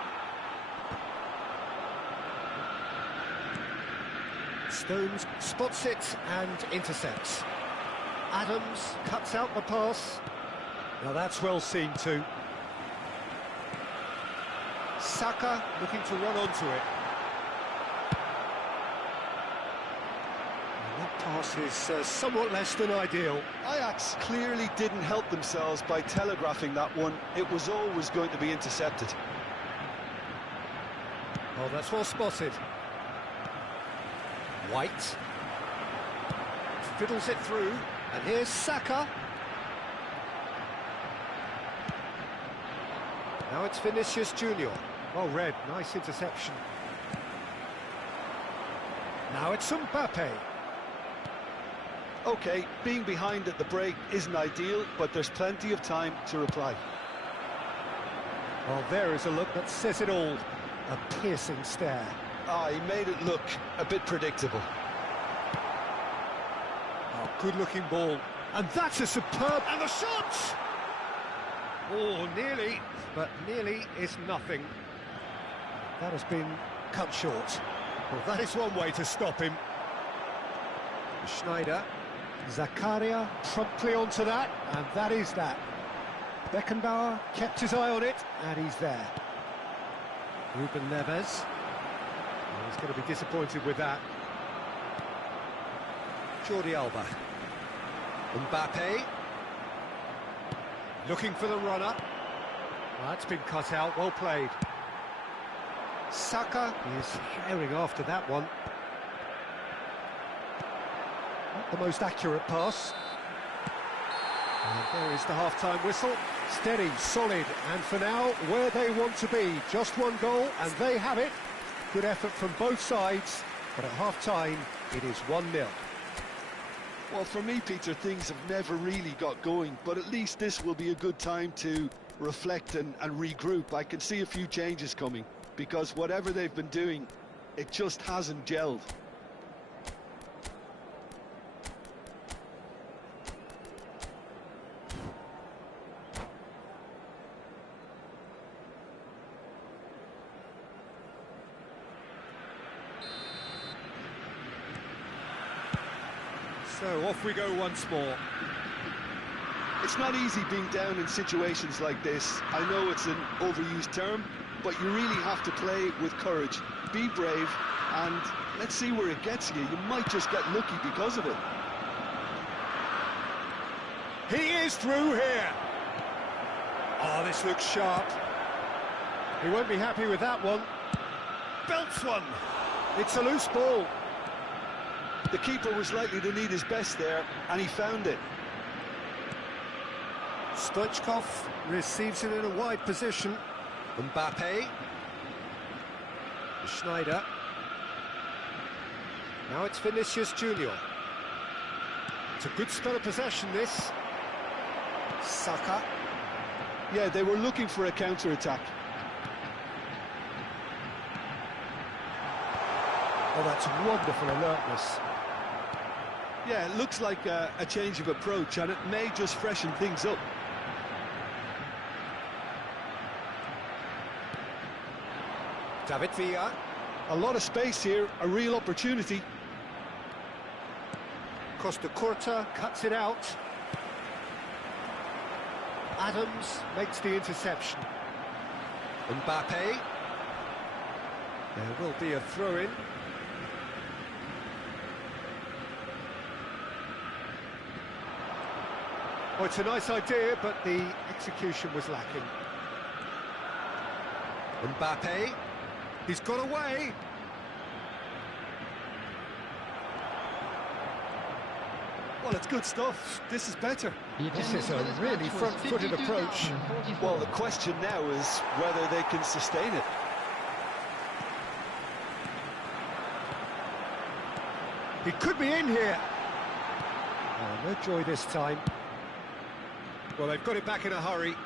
Stones spots it and intercepts. Adams cuts out the pass. Now that's well seen too. Saka looking to run onto it. And that pass is somewhat less than ideal. Ajax clearly didn't help themselves by telegraphing that one. It was always going to be intercepted. Oh, that's well spotted. White. Fiddles it through. And here's Saka. Now it's Vinicius Junior. Well read, nice interception. Now it's Mbappe. OK, being behind at the break isn't ideal, but there's plenty of time to reply. Well, there is a look that says it all. A piercing stare. Ah, he made it look a bit predictable. Oh, good-looking ball. And that's a superb... And the shot! Oh, nearly, but nearly is nothing. That has been cut short. Well, that is one way to stop him. Schneider. Zakaria promptly onto that, and that is that. Beckenbauer kept his eye on it, and he's there. Ruben Neves. Well, he's going to be disappointed with that. Jordi Alba. Mbappe. Looking for the runner. Well, that's been cut out, well played. Saka is herring after that one. Not the most accurate pass. And there is the half-time whistle. Steady, solid, and for now, where they want to be. Just one goal, and they have it. Good effort from both sides, but at half-time, it is 1-0. Well, for me, Peter, things have never really got going, but at least this will be a good time to reflect and regroup. I can see a few changes coming, because whatever they've been doing, it just hasn't gelled. So off we go once more. It's not easy being down in situations like this. I know it's an overused term, but you really have to play with courage. Be brave, and let's see where it gets you. You might just get lucky because of it. He is through here. Oh, this looks sharp. He won't be happy with that one. Belts one. It's a loose ball. The keeper was likely to need his best there, and he found it. Stoichkov receives it in a wide position. Mbappe. Schneider. Now it's Vinicius Junior. It's a good spell of possession, this. Saka. Yeah, they were looking for a counter-attack. Oh, that's wonderful alertness. Yeah, it looks like a change of approach, and it may just freshen things up. David Villa. A lot of space here, a real opportunity. Costa Curta cuts it out. Adams makes the interception. Mbappe. There will be a throw-in. Oh, it's a nice idea, but the execution was lacking. Mbappe. He's got away. Well, it's good stuff. This is better. This is a really front-footed approach. Well, the question now is whether they can sustain it. He could be in here. Oh, no joy this time. Well, they've got it back in a hurry.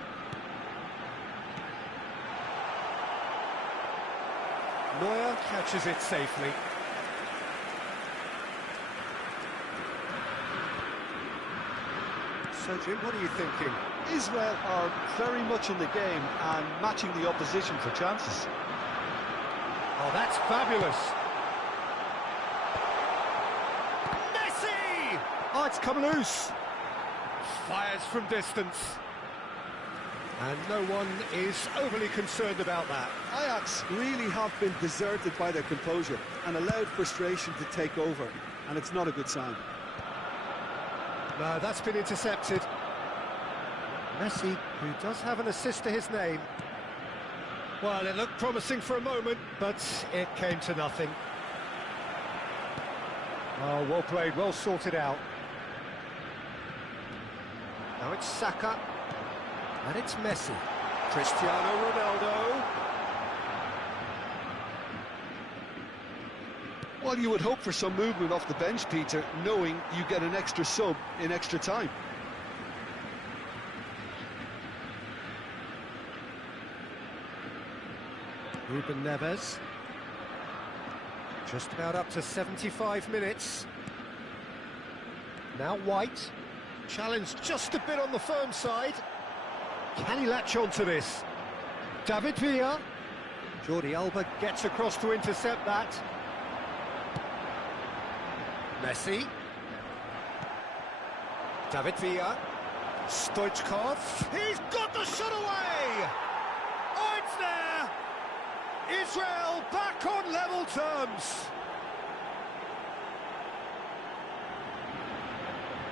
Neuer catches it safely. So, Jim, what are you thinking? Israel are very much in the game and matching the opposition for chances. Oh, that's fabulous. Messi! Oh, it's come loose. Fires from distance. And no one is overly concerned about that. Ajax really have been deserted by their composure and allowed frustration to take over, and it's not a good sign. No, that's been intercepted. Messi, who does have an assist to his name. Well, it looked promising for a moment, but it came to nothing. Oh, well played, well sorted out. Now it's Saka. And it's Messi. Cristiano Ronaldo. Well, you would hope for some movement off the bench, Peter, knowing you get an extra sub in extra time. Ruben Neves. Just about up to 75 minutes. Now White. Challenged just a bit on the firm side. Can he latch on to this? David Villa. Jordi Alba gets across to intercept that. Messi. David Villa. Stoichkov. He's got the shot away! Oh, it's there! Israel back on level terms.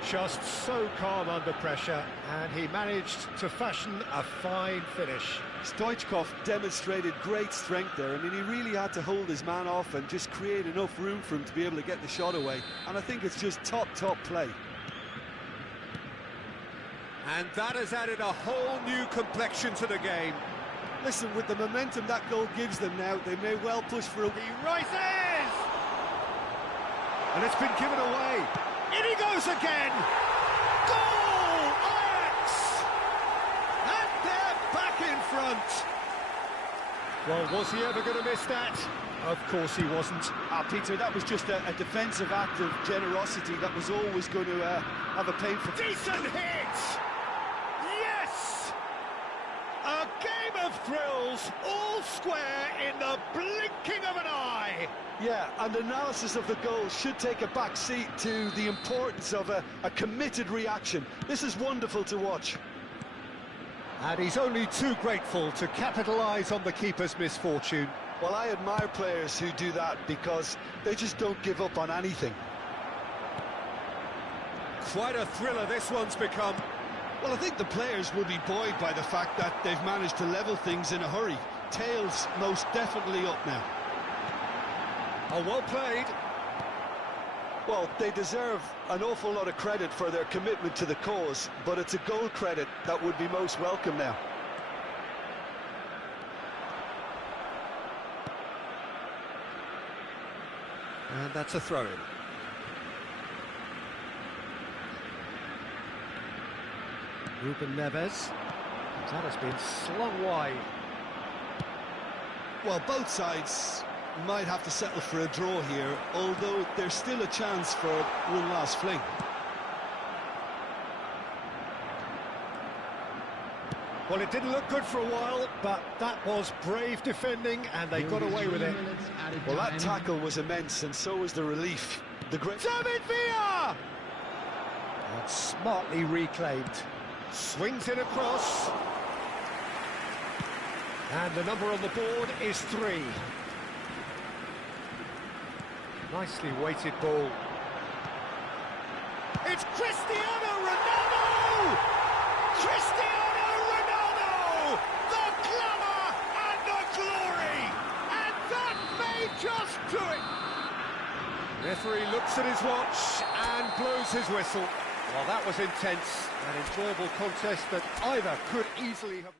Just so calm under pressure, and he managed to fashion a fine finish. Stoichkov demonstrated great strength there. I mean, he really had to hold his man off and just create enough room for him to be able to get the shot away. And I think it's just top play. And that has added a whole new complexion to the game. Listen, with the momentum that goal gives them now, they may well push for a... He rises! And it's been given away. In he goes again! Goal! Ajax! And they're back in front. Well, was he ever going to miss that? Of course he wasn't. Peter, that was just a defensive act of generosity that was always going to have a painful... Decent hit! Yes! A game of thrills, all square in the blinking of an eye. Yeah, and analysis of the goal should take a back seat to the importance of a committed reaction. This is wonderful to watch. And he's only too grateful to capitalise on the keeper's misfortune. Well, I admire players who do that because they just don't give up on anything. Quite a thriller this one's become. Well, I think the players will be buoyed by the fact that they've managed to level things in a hurry. Tails most definitely up now. Oh, well played. Well, they deserve an awful lot of credit for their commitment to the cause, but it's a goal credit that would be most welcome now. And that's a throw-in. Ruben Neves. That has been slung wide. Well, both sides might have to settle for a draw here, although there's still a chance for one last fling. Well, it didn't look good for a while, but that was brave defending, and they got away with it. Well, that tackle was immense, and so was the relief. The great David Villa! And smartly reclaimed. Swings it across. And the number on the board is 3. Nicely weighted ball. It's Cristiano Ronaldo! Cristiano Ronaldo! The glamour and the glory! And that may just do it! Referee looks at his watch and blows his whistle. Well, that was intense, an enjoyable contest that either could easily have...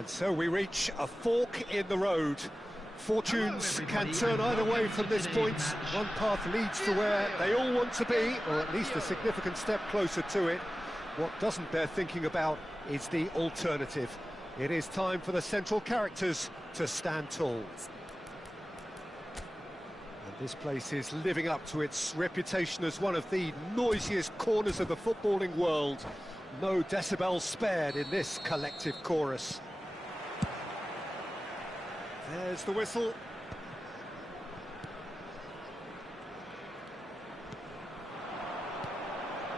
And so we reach a fork in the road. Fortunes can turn either way from this point. One path leads to where they all want to be, or at least a significant step closer to it. What doesn't bear thinking about is the alternative. It is time for the central characters to stand tall. And this place is living up to its reputation as one of the noisiest corners of the footballing world. No decibels spared in this collective chorus. There's the whistle.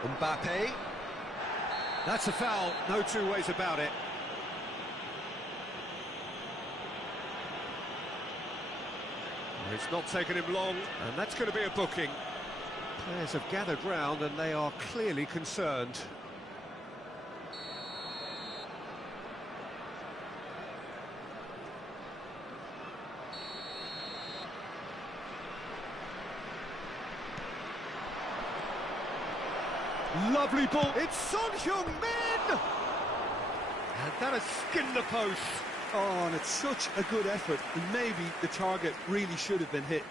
Mbappe. That's a foul, no two ways about it. It's not taken him long, and that's going to be a booking. Players have gathered round, and they are clearly concerned. Lovely ball, it's Son Heung-min! And that has skinned the post. Oh, and it's such a good effort, and maybe the target really should have been hit.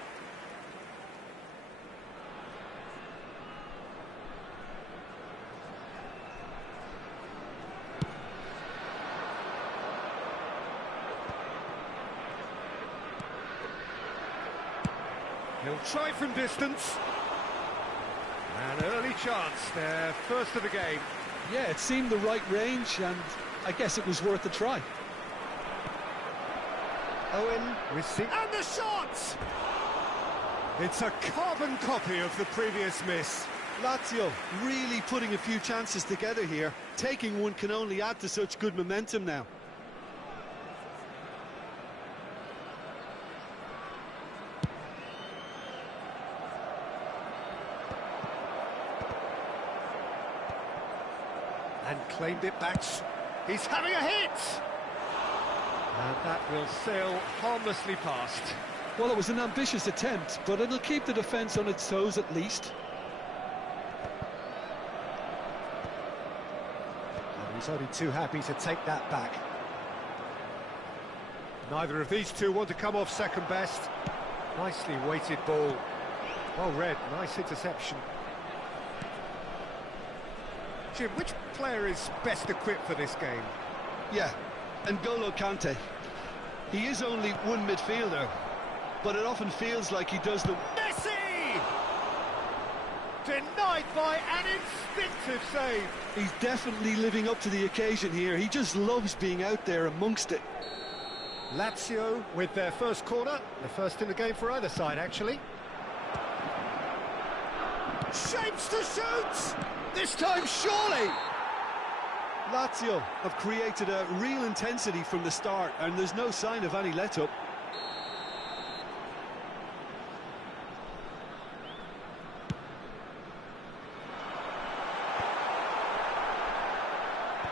He'll try from distance. An early chance, their first of the game. Yeah, it seemed the right range, and I guess it was worth a try. Owen and the shot! It's a carbon copy of the previous miss. Lazio really putting a few chances together here. Taking one can only add to such good momentum now. And claimed it back. He's having a hit! And that will sail harmlessly past. Well, it was an ambitious attempt, but it'll keep the defence on its toes at least. And he's only too happy to take that back. Neither of these two want to come off second best. Nicely weighted ball. Well read, nice interception. Jim, which player is best equipped for this game? Yeah, N'Golo Kante. He is only one midfielder, but it often feels like he does the... Messi! Denied by an instinctive save. He's definitely living up to the occasion here. He just loves being out there amongst it. Lazio with their first corner, the first in the game for either side, actually. Shapes to shoot! This time, surely! Lazio have created a real intensity from the start, and there's no sign of any let-up.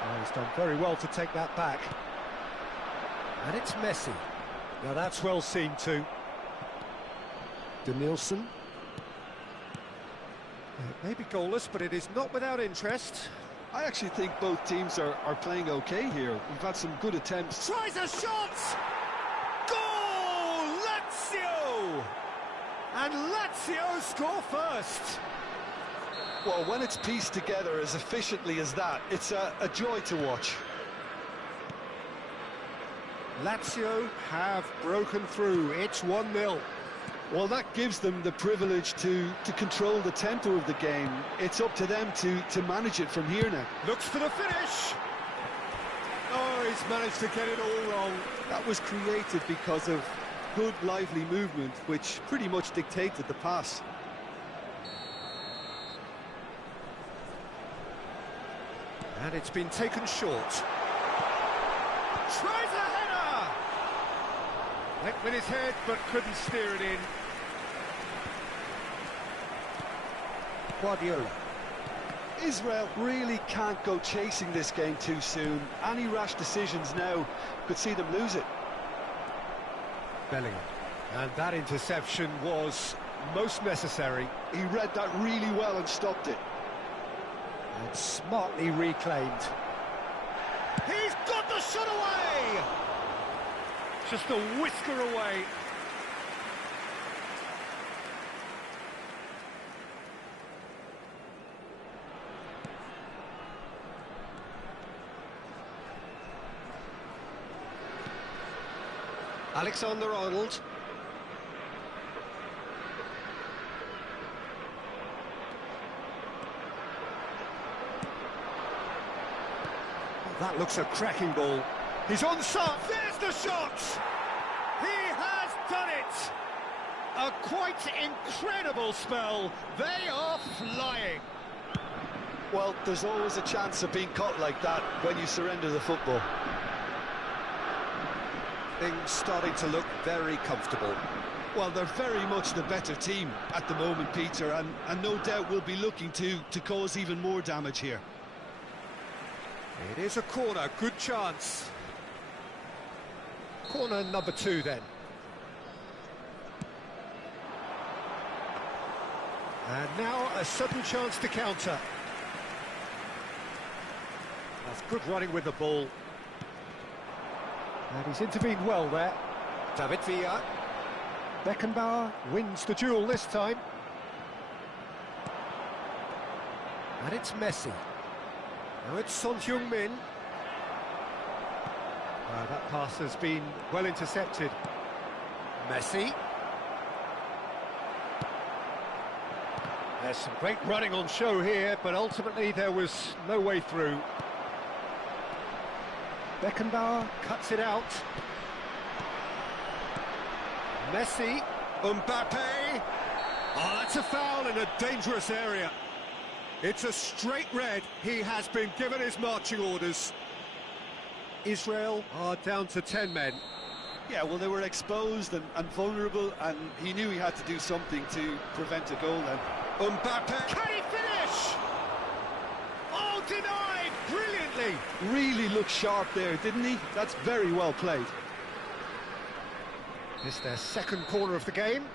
Oh, he's done very well to take that back. And it's Messi. Now that's well seen too. Denilson. It may be goalless, but it is not without interest. I actually think both teams are playing okay here. We've had some good attempts. Tries a shot! Goal! Lazio! And Lazio score first! Well, when it's pieced together as efficiently as that, it's a joy to watch. Lazio have broken through. It's 1-0. Well, that gives them the privilege to control the tempo of the game. It's up to them to manage it from here now. Looks for the finish. Oh, he's managed to get it all wrong. That was created because of good, lively movement, which pretty much dictated the pass. And it's been taken short. Tries a header! Went with his head, but couldn't steer it in. Guardiola. Israel really can't go chasing this game too soon. Any rash decisions now could see them lose it. Bellingham. And that interception was most necessary. He read that really well and stopped it. And smartly reclaimed. He's got the shot away! Just a whisker away. Alexander-Arnold. That looks a cracking ball. He's on side. There's the shot! He has done it! A quite incredible spell. They are flying. Well, there's always a chance of being caught like that when you surrender the football. Things starting to look very comfortable. Well, they're very much the better team at the moment, Peter, and no doubt will be looking to cause even more damage here. It is a corner, good chance. Corner number 2 then. And now a sudden chance to counter. That's good running with the ball. And he's intervened well there. David Villa. Beckenbauer wins the duel this time. And it's Messi. Now it's Son Heung-min. That pass has been well intercepted. Messi. There's some great running on show here, but ultimately there was no way through. Beckenbauer cuts it out. Messi. Mbappe. Oh, that's a foul in a dangerous area. It's a straight red. He has been given his marching orders. Israel are down to 10 men. Yeah, well, they were exposed and vulnerable, and he knew he had to do something to prevent a goal then. Mbappe. Can he finish? Oh, denied brilliantly. Really looked sharp there, didn't he? That's very well played. It's their second corner of the game.